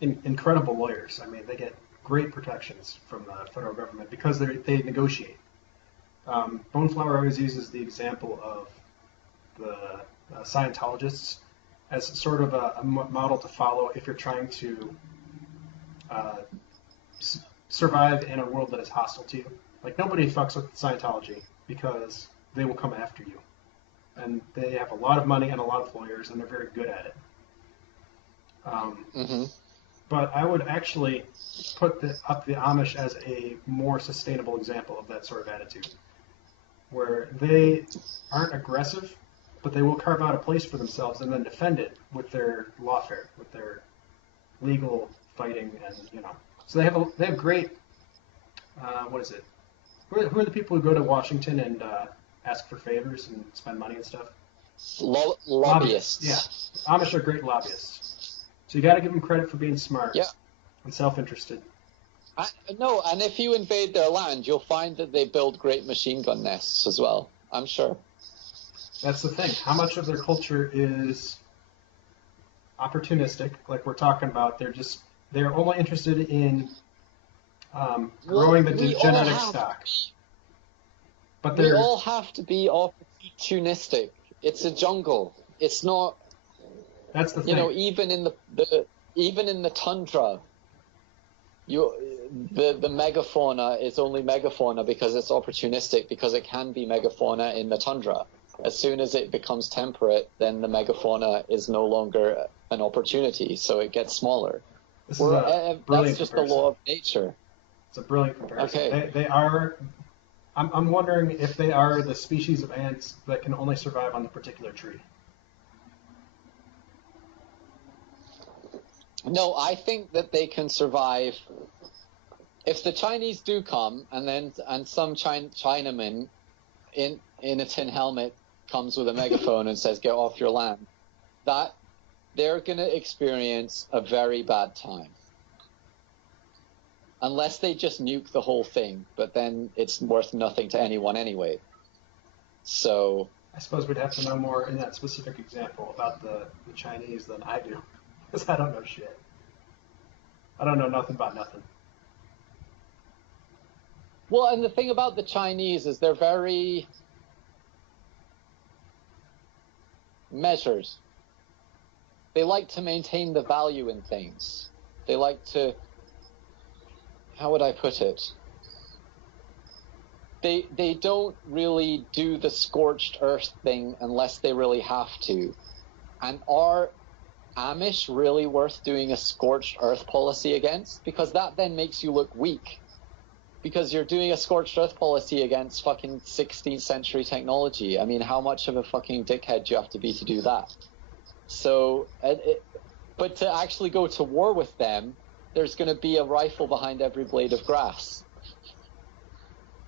incredible lawyers. I mean, they get great protections from the federal government because they negotiate. Boneflower always uses the example of the Scientologists as sort of a model to follow if you're trying to survive in a world that is hostile to you. Like, nobody fucks with Scientology because they will come after you. And they have a lot of money and a lot of lawyers, and they're very good at it. But I would actually put up the Amish as a more sustainable example of that sort of attitude, where they aren't aggressive, but they will carve out a place for themselves and then defend it with their lawfare, with their legal fighting, and you know. So they have great. What is it? Who are the people who go to Washington and ask for favors and spend money and stuff? Lobbyists. Yeah, Amish are great lobbyists. So you got to give them credit for being smart and self-interested. No, and if you invade their land, you'll find that they build great machine gun nests as well. I'm sure. That's the thing. How much of their culture is opportunistic, like we're talking about? They're only interested in growing the genetic stock. But we all have to be opportunistic. It's a jungle. It's not. That's the thing. You know, even in the tundra, the megafauna is only megafauna because it's opportunistic, because it can be megafauna in the tundra. As soon as it becomes temperate, then the megafauna is no longer an opportunity, so it gets smaller. This is a brilliant That's just comparison. the law of nature. It's a brilliant comparison. Okay. They are. I'm wondering if they are the species of ants that can only survive on the particular tree. No, I think that they can survive. If the Chinese do come, and some Chinaman in a tin helmet comes with a megaphone and says, "Get off your land," that they're going to experience a very bad time. Unless they just nuke the whole thing, but then it's worth nothing to anyone anyway. So I suppose we'd have to know more in that specific example about the Chinese than I do, because I don't know shit. I don't know nothing about nothing. well, and the thing about the Chinese is they're very measured. They like to maintain the value in things. They like to, how would I put it? They don't really do the scorched earth thing unless they really have to. And are Amish really worth doing a scorched earth policy against? Because that then makes you look weak. Because you're doing a scorched earth policy against fucking 16th century technology. I mean, how much of a fucking dickhead do you have to be to do that? So, but to actually go to war with them, there's going to be a rifle behind every blade of grass.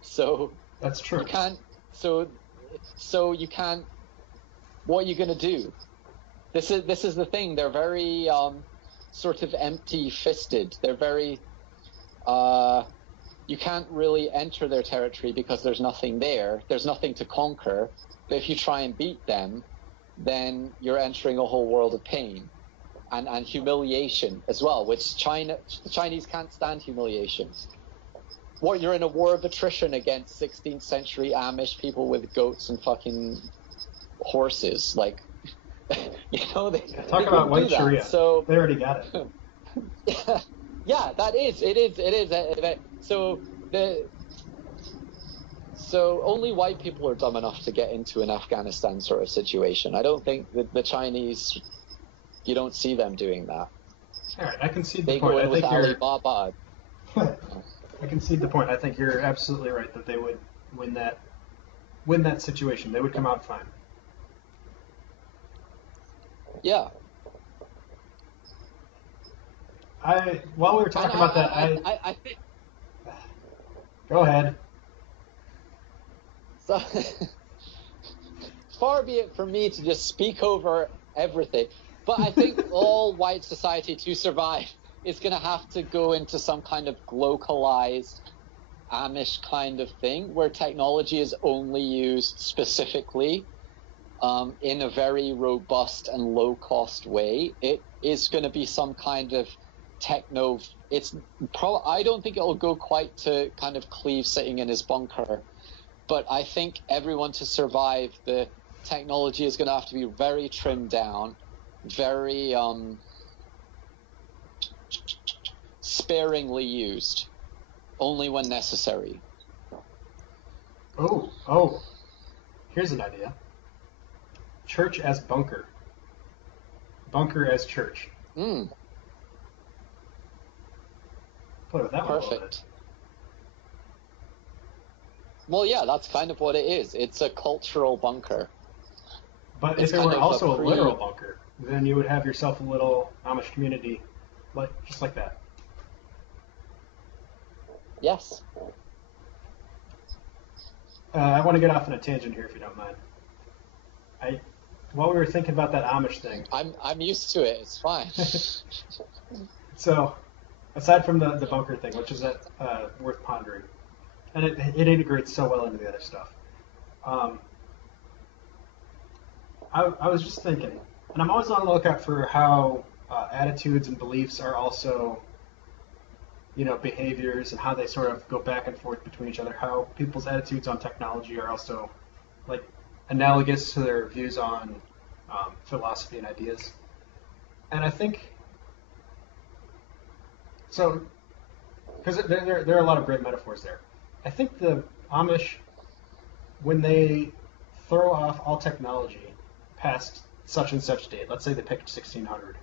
So that's true. You can't. So you can't. What are you going to do? This is the thing. They're very sort of empty-fisted. They're very. You can't really enter their territory because there's nothing there. There's nothing to conquer. But if you try and beat them, then you're entering a whole world of pain and humiliation as well, which the Chinese can't stand humiliation. You're in a war of attrition against 16th century Amish people with goats and fucking horses. Like, you know, they talk about white Sharia. So they already got it. Yeah, that is. It is. So only white people are dumb enough to get into an Afghanistan sort of situation. I don't think that the Chinese, you don't see them doing that. All right, I concede the they point. Go in I with think Alibaba. I concede the point. I think you're absolutely right that they would win that situation. They would come out fine. Yeah. While we were talking about that, I think. Go ahead. So, far be it from me to just speak over everything, but I think all white society to survive is going to have to go into some kind of localized Amish kind of thing where technology is only used specifically in a very robust and low-cost way. It is going to be some kind of techno. I don't think it will go quite to kind of Cleve sitting in his bunker, but I think everyone to survive, the technology is going to have to be very trimmed down, very sparingly used, only when necessary. Oh, here's an idea. Church as bunker. Bunker as church. Mm. Play with that one a little bit. Perfect. Well, yeah, that's kind of what it is. It's a cultural bunker. But if it were also a literal bunker, then you would have yourself a little Amish community, just like that. Yes. I want to get off on a tangent here, if you don't mind. While we were thinking about that Amish thing, I'm used to it. It's fine. So, aside from the bunker thing, which is worth pondering, and it integrates so well into the other stuff. I was just thinking, and I'm always on the lookout for how attitudes and beliefs are also, behaviors and how they sort of go back and forth between each other. How people's attitudes on technology are also like analogous to their views on philosophy and ideas. And I think so, because there are a lot of great metaphors there. I think the Amish, when they throw off all technology past such and such date, let's say they picked 1600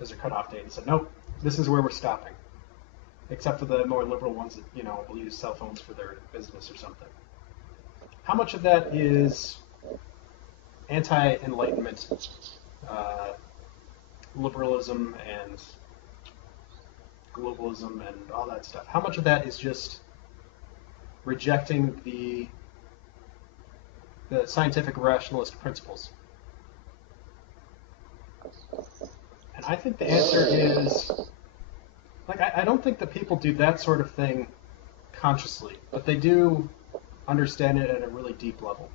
as a cutoff date and said, nope, this is where we're stopping, except for the more liberal ones that, will use cell phones for their business or something. How much of that is anti-enlightenment, liberalism and globalism and all that stuff? How much of that is just rejecting the the scientific rationalist principles? And I think the answer is, like, I don't think that people do that sort of thing consciously, but they do understand it at a really deep level.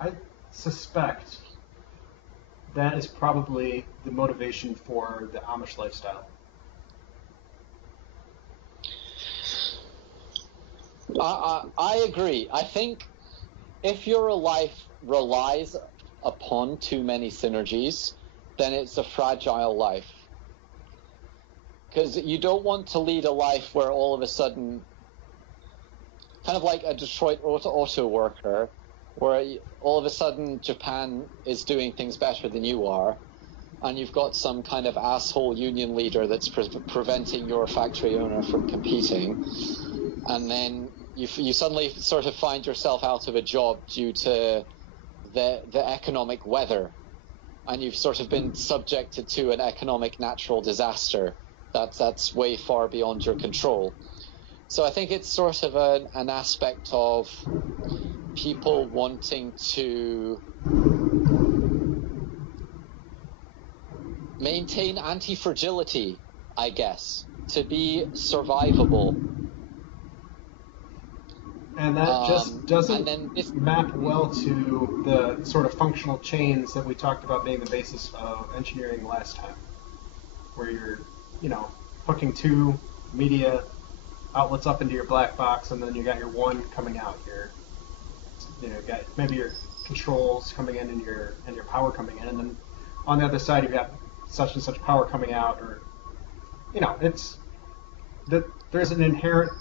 I suspect that is probably the motivation for the Amish lifestyle. I agree. I think if your life relies upon too many synergies, then it's a fragile life. Because you don't want to lead a life where all of a sudden, kind of like a Detroit auto worker, where all of a sudden Japan is doing things better than you are, and you've got some kind of asshole union leader that's preventing your factory owner from competing, and then you suddenly sort of find yourself out of a job due to the economic weather, and you've sort of been subjected to an economic natural disaster that's way far beyond your control. So I think it's sort of an aspect of people wanting to maintain anti-fragility, I guess, to be survivable. And that just doesn't map well to the sort of functional chains that we talked about being the basis of engineering last time, where you're, hooking two media outlets up into your black box, and then you got your one coming out. Got maybe your controls coming in and your power coming in, and then on the other side you've got such and such power coming out, or it's that there's an inherent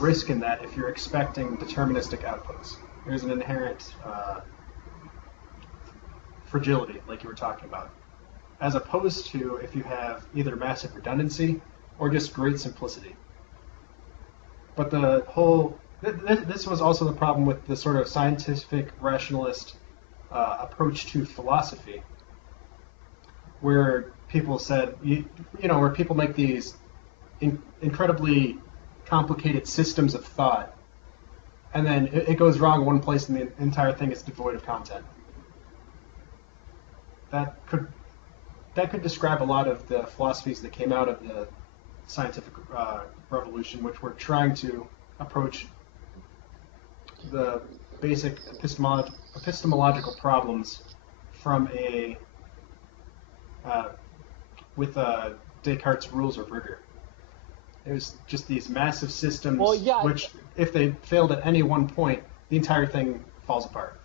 risk in that if you're expecting deterministic outputs. There's an inherent fragility, like you were talking about, as opposed to if you have either massive redundancy or just great simplicity. But the whole this was also the problem with the sort of scientific rationalist approach to philosophy, where people said, where people make these incredibly complicated systems of thought, and then it goes wrong in one place and the entire thing is devoid of content. That could describe a lot of the philosophies that came out of the scientific revolution, which were trying to approach the basic epistemological problems from with Descartes' rules of rigor. It was just these massive systems, which, if they failed at any one point, the entire thing falls apart.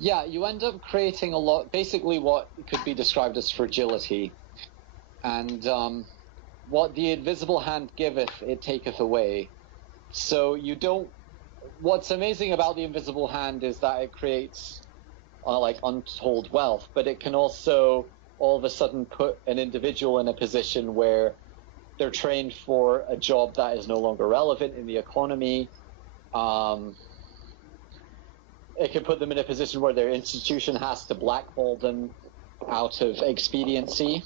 Yeah, you end up creating a lot, basically what could be described as fragility. And what the invisible hand giveth, it taketh away. So what's amazing about the invisible hand is that it creates untold wealth, but it can also all of a sudden put an individual in a position where they're trained for a job that is no longer relevant in the economy. It can put them in a position where their institution has to blackball them out of expediency.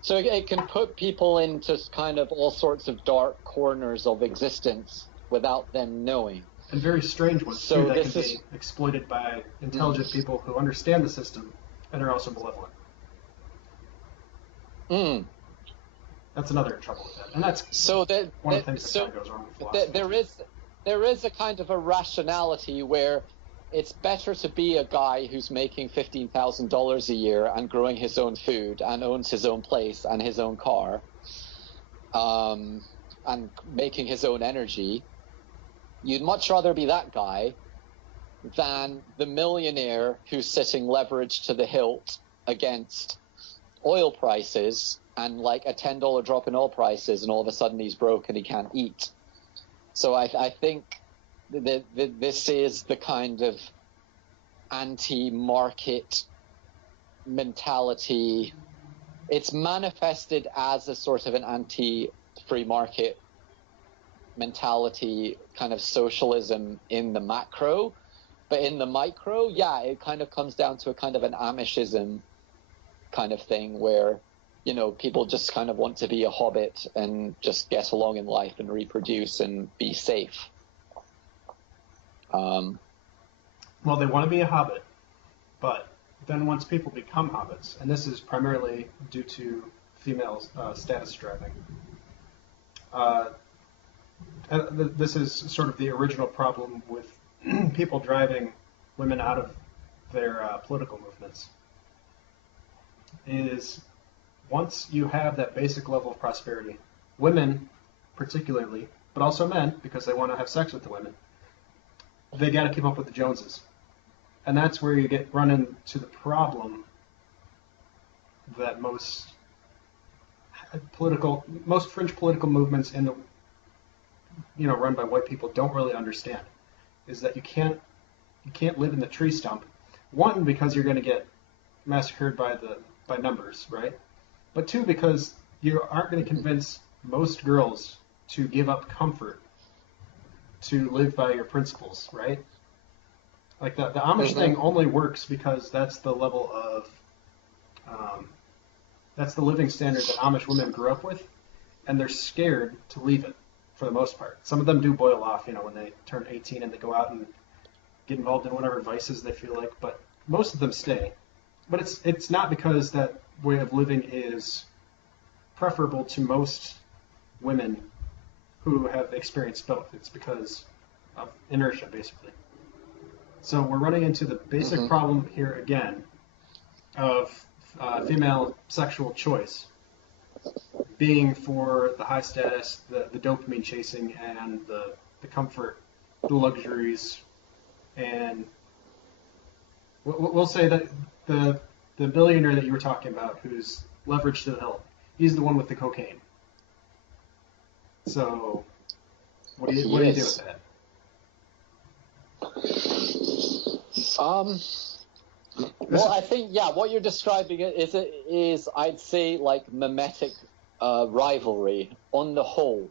So it can put people into kind of all sorts of dark corners of existence without them knowing. And very strange ones, too, that can be exploited by intelligent people who understand the system and are also malevolent. That's another trouble with that. And that's one of the things that kind of goes wrong with philosophy. There is a kind of a rationality where it's better to be a guy who's making $15,000 a year and growing his own food and owns his own place and his own car, and making his own energy. You'd much rather be that guy than the millionaire who's sitting leveraged to the hilt against oil prices and like a $10 drop in oil prices, and all of a sudden he's broke and he can't eat. So I think that this is the kind of anti-market mentality. It's manifested as a sort of an anti-free market mentality, kind of socialism in the macro, but in the micro, it kind of comes down to a kind of an Amishism kind of thing where you know, people just kind of want to be a hobbit and just get along in life and reproduce and be safe. Well, they want to be a hobbit, but then once people become hobbits, and this is primarily due to female status driving, this is sort of the original problem with people driving women out of their political movements, is once you have that basic level of prosperity, women particularly, but also men, because they want to have sex with the women, they got to keep up with the Joneses. And that's where you run into the problem that most fringe political movements in the, you know, run by white people don't really understand, is that you can't live in the tree stump. One, because you're going to get massacred by numbers, right? But two, because you aren't going to convince most girls to give up comfort to live by your principles, right? Like the Amish thing only works because that's the level of that's the living standard that Amish women grew up with, and they're scared to leave it for the most part. Some of them do boil off, you know, when they turn 18 and they go out and get involved in whatever vices they feel like, but most of them stay. But it's not because that way of living is preferable to most women who have experienced both. It's because of inertia, basically. So we're running into the basic problem here again of female sexual choice being for the high status, the dopamine chasing, and the comfort, the luxuries, and we'll say that the billionaire that you were talking about, who's leveraged to the hilt, he's the one with the cocaine. So what do you do with that? Well, I think, what you're describing is I'd say like mimetic rivalry on the whole,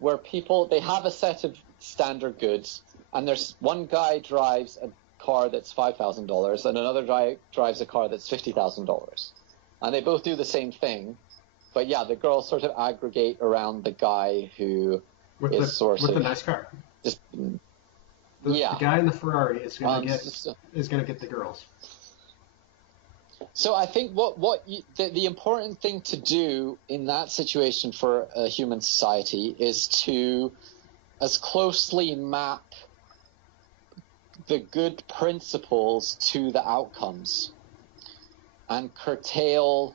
where people, they have a set of standard goods, and there's one guy drives a car that's $5,000 and another guy drives a car that's $50,000, and they both do the same thing, but the girls sort of aggregate around the guy who with the nice car. Just the guy in the Ferrari is going to get the girls. So I think the important thing to do in that situation for a human society is to as closely map the good principles to the outcomes and curtail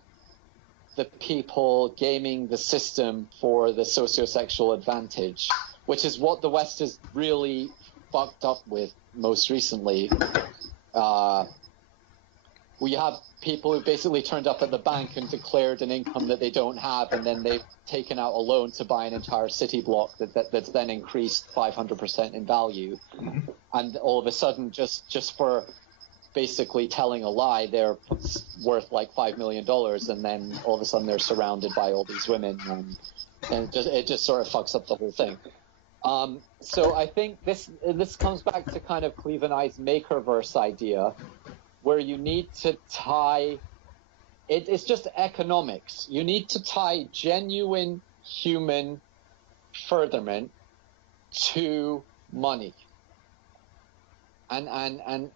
the people gaming the system for the sociosexual advantage, which is what the West is really fucked up with most recently. We have people who basically turned up at the bank and declared an income that they don't have, and then they've taken out a loan to buy an entire city block that's then increased 500% in value. Mm-hmm. And all of a sudden, just for basically telling a lie, they're worth like $5 million, and then all of a sudden they're surrounded by all these women, and it just sort of fucks up the whole thing. So I think this comes back to kind of Cleve and I's Makerverse idea, where you need to tie it's just economics. You need to tie genuine human furtherment to money. And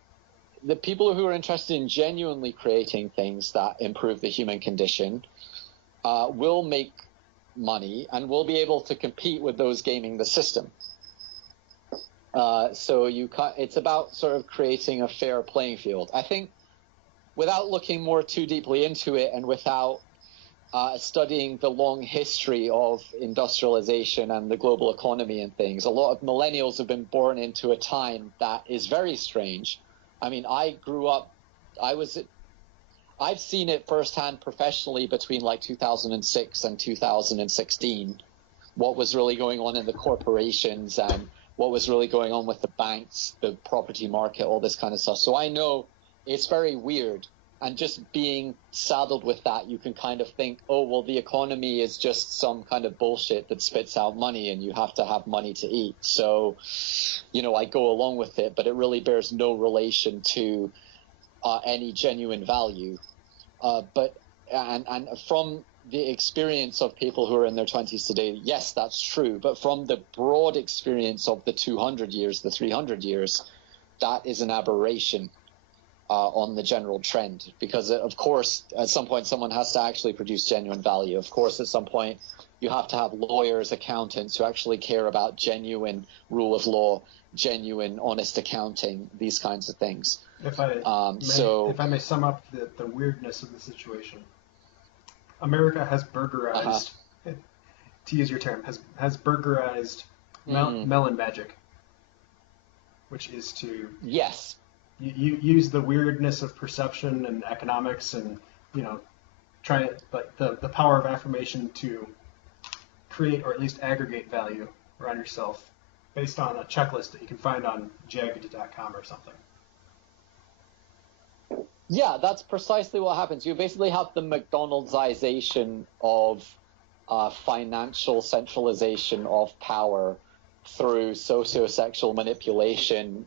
the people who are interested in genuinely creating things that improve the human condition will make money and will be able to compete with those gaming the system. So it's about sort of creating a fair playing field. I think without looking more too deeply into it and without studying the long history of industrialization and the global economy and things, a lot of millennials have been born into a time that is very strange. I mean, I grew up, I've seen it firsthand professionally between like 2006 and 2016, what was really going on in the corporations and what was really going on with the banks, the property market, all this kind of stuff. So I know it's very weird. And just being saddled with that, you can kind of think, oh, well, the economy is just some kind of bullshit that spits out money and you have to have money to eat. So, I go along with it, but it really bears no relation to any genuine value. But and from the experience of people who are in their 20s today, yes, that's true. But from the broad experience of the 200 years, the 300 years, that is an aberration on the general trend. Because, of course, at some point, someone has to actually produce genuine value. Of course, at some point, you have to have lawyers, accountants who actually care about genuine rule of law, genuine, honest accounting, these kinds of things. If I may sum up the weirdness of the situation, America has burgerized, to use your term, has burgerized melon magic, which is to you use the weirdness of perception and economics and try it, but the power of affirmation to create or at least aggregate value around yourself based on a checklist that you can find on jagged.com or something. Yeah, that's precisely what happens. You basically have the McDonald'sization of financial centralization of power through socio-sexual manipulation,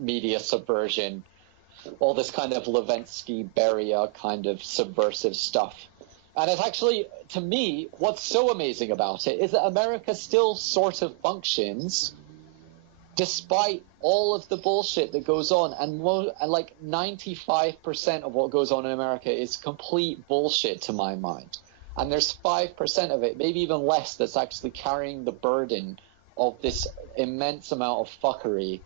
media subversion, all this kind of Levinsky, Beria kind of subversive stuff. And it's actually, to me, what's so amazing about it is that America still sort of functions despite all of the bullshit that goes on. And like 95% of what goes on in America is complete bullshit to my mind. And there's 5% of it, maybe even less, that's actually carrying the burden of this immense amount of fuckery.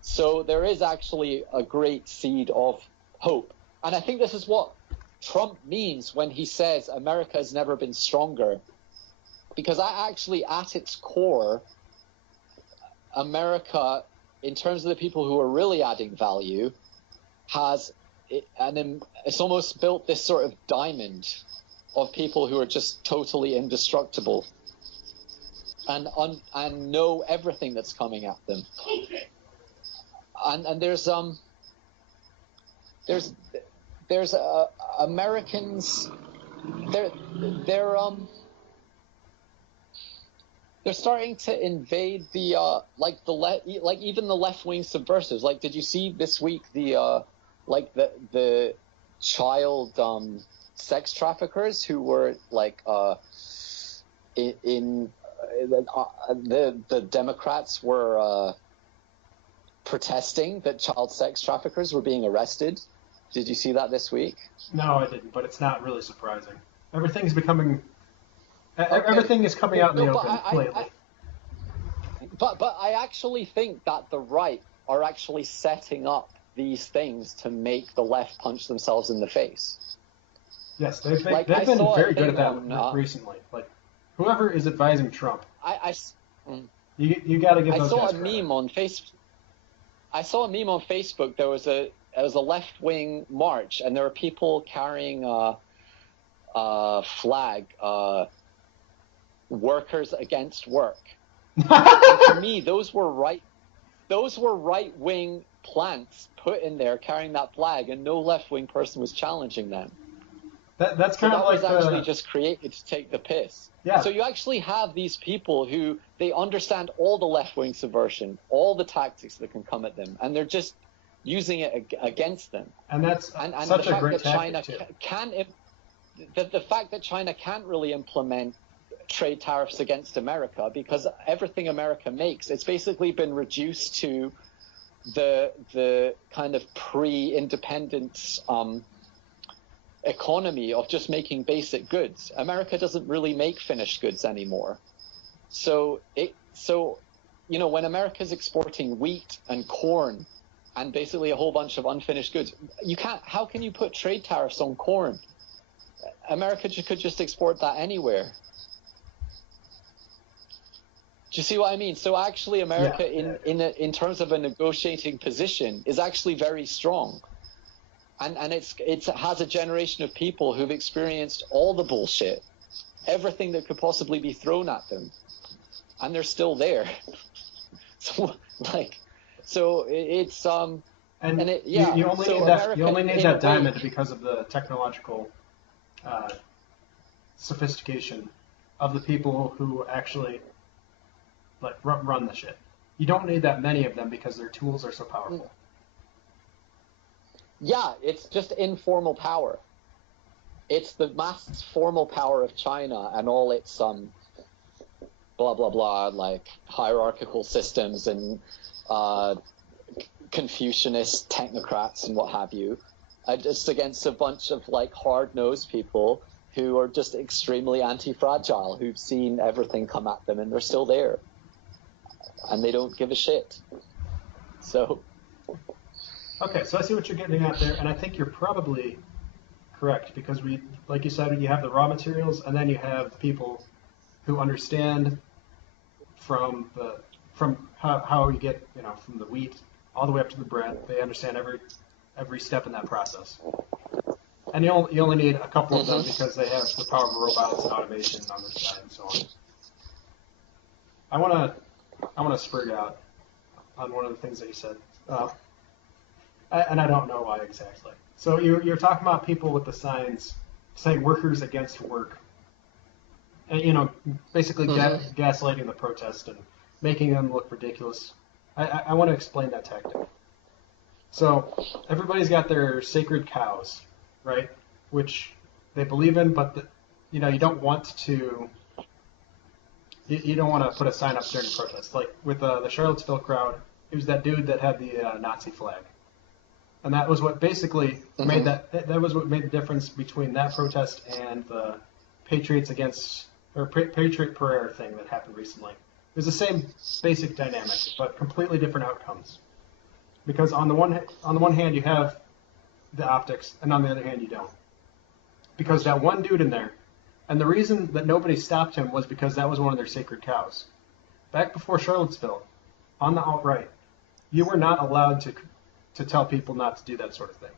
So there is actually a great seed of hope. And I think this is what Trump means when he says America has never been stronger. Because actually, at its core, America, in terms of the people who are really adding value, it's almost built this sort of diamond of people who are just totally indestructible and know everything that's coming at them. And there's Americans, they're starting to invade the even the left-wing subversives. Like, did you see this week the child sex traffickers who were the Democrats were protesting that child sex traffickers were being arrested? Did you see that this week? No, I didn't, but it's not really surprising. Everything is coming out in the open lately. But I actually think that the right are actually setting up these things to make the left punch themselves in the face. Yes, they've been very good at that recently. Like, whoever is advising Trump, you got to give those guys credit. I saw a meme on Facebook. There was a left-wing march, and there were people carrying a flag, workers against work. And to me, those were right-wing plants put in there carrying that flag, and no left-wing person was challenging them. That's kind of like that was actually just created to take the piss. Yeah. So you actually have these people who they understand all the left-wing subversion, all the tactics that can come at them, and they're just using it against them. And that's such a great tactic too. The fact that China can't really implement trade tariffs against America because everything America makes, it's basically been reduced to the kind of pre-independence economy of just making basic goods. America doesn't really make finished goods anymore. So when America's exporting wheat and corn and basically a whole bunch of unfinished goods, how can you put trade tariffs on corn? America could just export that anywhere. Do you see what I mean? So actually America in terms of a negotiating position is actually very strong. And it has a generation of people who've experienced all the bullshit, everything that could possibly be thrown at them, and they're still there. You only need that diamond because of the technological sophistication of the people who actually run the shit. You don't need that many of them because their tools are so powerful. Yeah, it's just informal power. it's the mass formal power of China and all its blah blah blah, like hierarchical systems and Confucianist technocrats and what have you, just against a bunch of like hard-nosed people who are just extremely anti-fragile, who've seen everything come at them and they're still there, and they don't give a shit. So. Okay, so I see what you're getting at there, and I think you're probably correct, because like you said, you have the raw materials, and then you have the people who understand from how you get, from the wheat all the way up to the bread. They understand every step in that process. And you only need a couple of them because they have the power of robots and automation on their side and so on. I want to spur you out on one of the things that you said. And I don't know why exactly. So you're talking about people with the signs saying workers against work. And, basically gaslighting the protest and making them look ridiculous. I want to explain that tactic. So everybody's got their sacred cows, right? Which they believe in, but you don't want to. You don't want to put a sign up during protest. Like with the Charlottesville crowd, it was that dude that had the Nazi flag, and that was what basically made that was what made the difference between that protest and the Patriots against Patriot Prayer thing that happened recently. It was the same basic dynamic, but completely different outcomes. Because on the one hand you have the optics, and on the other hand you don't. Because that one dude in there, and the reason that nobody stopped him was because that was one of their sacred cows. Back before Charlottesville, on the alt-right, you were not allowed to tell people not to do that sort of thing.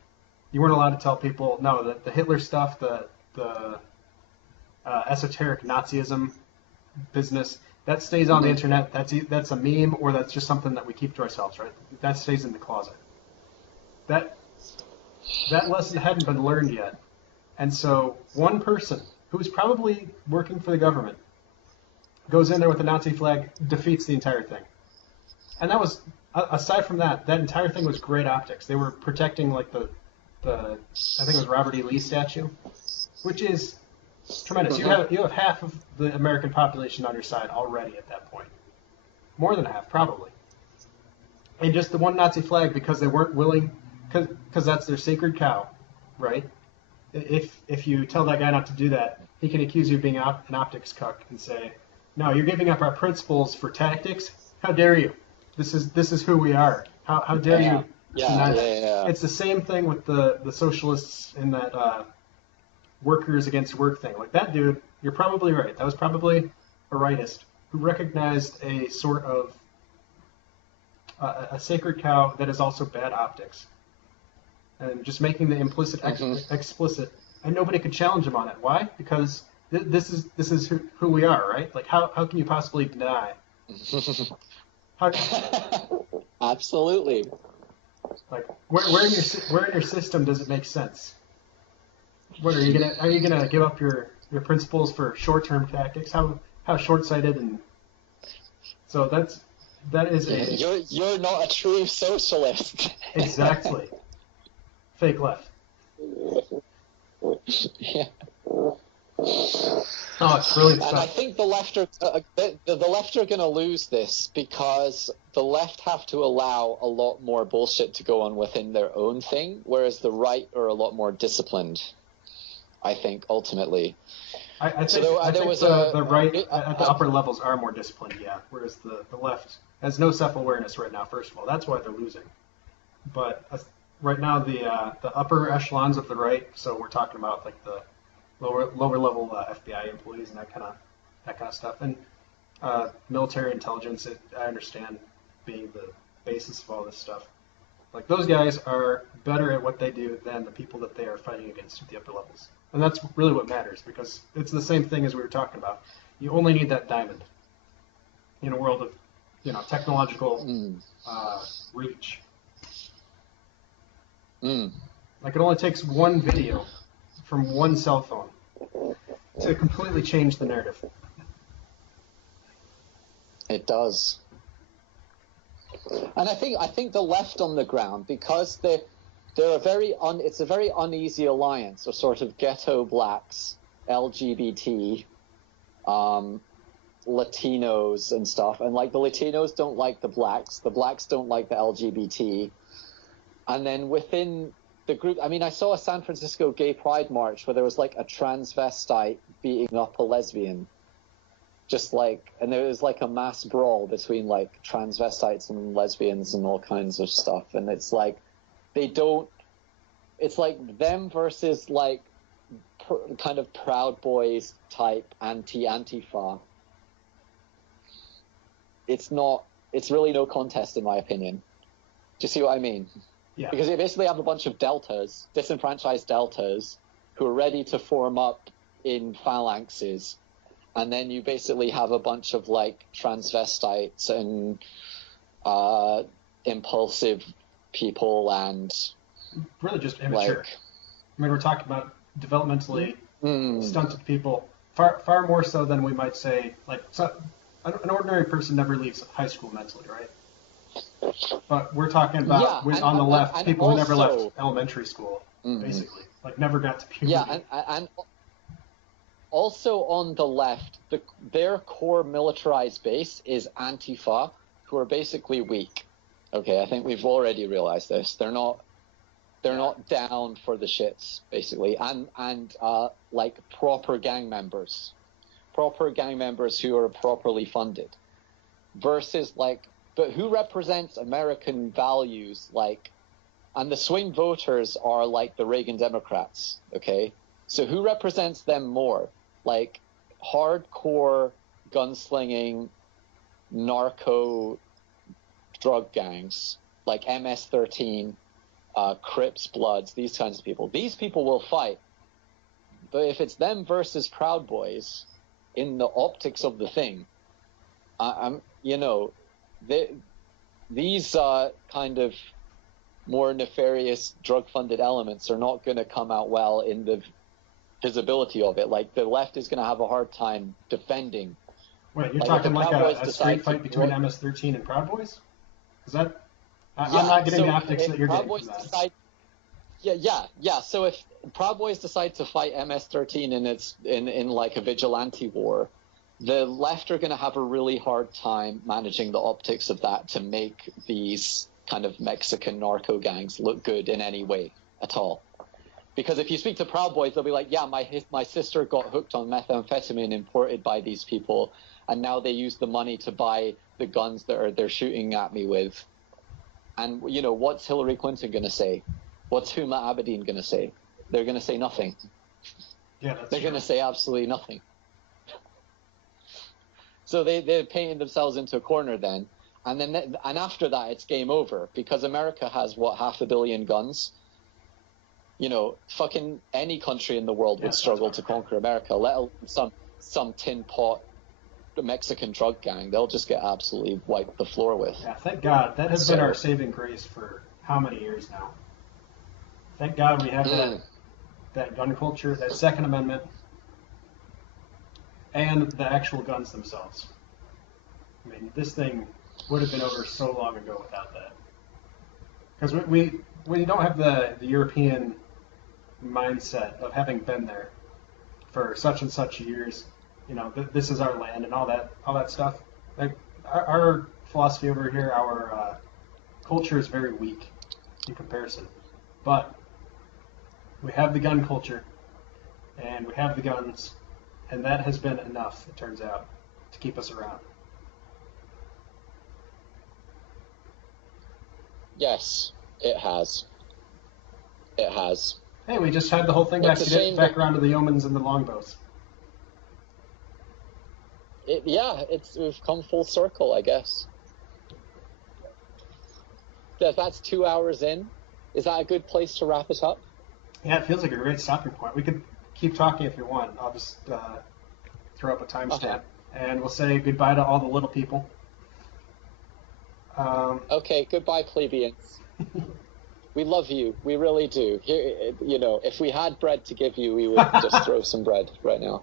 You weren't allowed to tell people, no, that the Hitler stuff, the esoteric Nazism business, that stays on the internet. That's a meme, or that's just something that we keep to ourselves, right? That stays in the closet. That lesson hadn't been learned yet. And so one person who's probably working for the government goes in there with a Nazi flag, defeats the entire thing. And that was, aside from that entire thing was great optics. They were protecting like the I think it was Robert E. Lee statue, which is tremendous. You have half of the American population on your side already at that point. More than half, probably. And just the one Nazi flag because they weren't willing, because that's their sacred cow, right? If you tell that guy not to do that, he can accuse you of being an optics cuck and say, no, you're giving up our principles for tactics? How dare you? This is who we are. How dare you? Yeah. It's the same thing with the socialists in that workers against work thing. Like that dude, you're probably right. That was probably a rightist who recognized a sort of a sacred cow that is also bad optics, and just making the implicit explicit, and nobody could challenge him on it. Why? Because this is who we are, right? Like how can you possibly deny? Absolutely. Like where in your system does it make sense? What are you gonna give up your principles for short-term tactics? How short-sighted, and so that is a you're not a true socialist. Exactly. Fake left. Yeah. Oh, it's brilliant stuff. And I think the left are going to lose this because the left have to allow a lot more bullshit to go on within their own thing, whereas the right are a lot more disciplined. I think ultimately. I think the right at the upper levels are more disciplined, yeah. Whereas the left has no self-awareness right now. First of all, that's why they're losing. But right now, the upper echelons of the right. So we're talking about like the lower level FBI employees and that kind of stuff, and military intelligence. I understand being the basis of all this stuff. Like those guys are better at what they do than the people that they are fighting against at the upper levels. And that's really what matters, because it's the same thing as we were talking about. You only need that diamond in a world of, technological reach. Like it only takes one video from one cell phone to completely change the narrative. It does. And I think the left on the ground, because it's a very uneasy alliance of sort of ghetto blacks, LGBT, Latinos and stuff, and like the Latinos don't like the blacks don't like the LGBT, and then within the group, I mean, I saw a San Francisco gay pride march where there was like a transvestite beating up a lesbian, just like, and there was like a mass brawl between like transvestites and lesbians and all kinds of stuff, and it's like it's like them versus like kind of Proud Boys type anti-Antifa. It's really no contest in my opinion. Do you see what I mean? Yeah. Because you basically have a bunch of deltas, disenfranchised deltas, who are ready to form up in phalanxes, and then you basically have a bunch of like transvestites and impulsive people and really just immature. Like, I mean, we're talking about developmentally stunted people, far more so than we might say. Like, so, an ordinary person never leaves high school mentally, right? But we're talking about on the left, people who never left elementary school, basically, like never got to puberty. Yeah, and also on the left, their core militarized base is Antifa, who are basically weak. Okay, I think we've already realized this. They're not down for the shits, basically, and like proper gang members who are properly funded, versus like, but who represents American values, like, and the swing voters are like the Reagan Democrats, okay? So who represents them more? Like hardcore gunslinging narco drug gangs, like MS-13, Crips, Bloods, these kinds of people. These people will fight. But if it's them versus Proud Boys, in the optics of the thing, these kind of more nefarious drug-funded elements are not going to come out well in the visibility of it. Like, the left is going to have a hard time defending. Wait, you're talking like a street fight between MS-13 and Proud Boys? Is that... I'm not getting the optics that you're getting from that. Yeah. So if Proud Boys decide to fight MS-13 in like a vigilante war, the left are going to have a really hard time managing the optics of that to make these kind of Mexican narco gangs look good in any way at all. Because if you speak to Proud Boys, they'll be like, yeah, my sister got hooked on methamphetamine imported by these people, and now they use the money to buy the guns that they're shooting at me with. And, what's Hillary Clinton going to say? What's Huma Abedin going to say? They're going to say nothing. Yeah, that's They're going to say absolutely nothing. So they're painting themselves into a corner then. And after that, it's game over, because America has, 500 million guns? Fucking any country in the world would struggle to conquer America, let alone some tin pot Mexican drug gang. They'll just get absolutely wiped the floor with. Yeah, thank God. That has been our saving grace for how many years now? Thank God we have that gun culture, that Second Amendment, and the actual guns themselves. I mean, this thing would have been over so long ago without that. Because we don't have the European mindset of having been there for such and such years. This is our land and all that stuff. Like our philosophy over here, our culture is very weak in comparison. But we have the gun culture, and we have the guns, and that has been enough, it turns out, to keep us around. Yes, it has. It has. Hey, we just had the whole thing back around to the Yeomans and the longbows. We've come full circle, I guess. That's 2 hours in. Is that a good place to wrap it up? Yeah, it feels like a great stopping point. We could keep talking if you want. I'll just throw up a timestamp, and we'll say goodbye to all the little people. Okay, goodbye, plebeians. We love you. We really do. Here, if we had bread to give you, we would just throw some bread right now.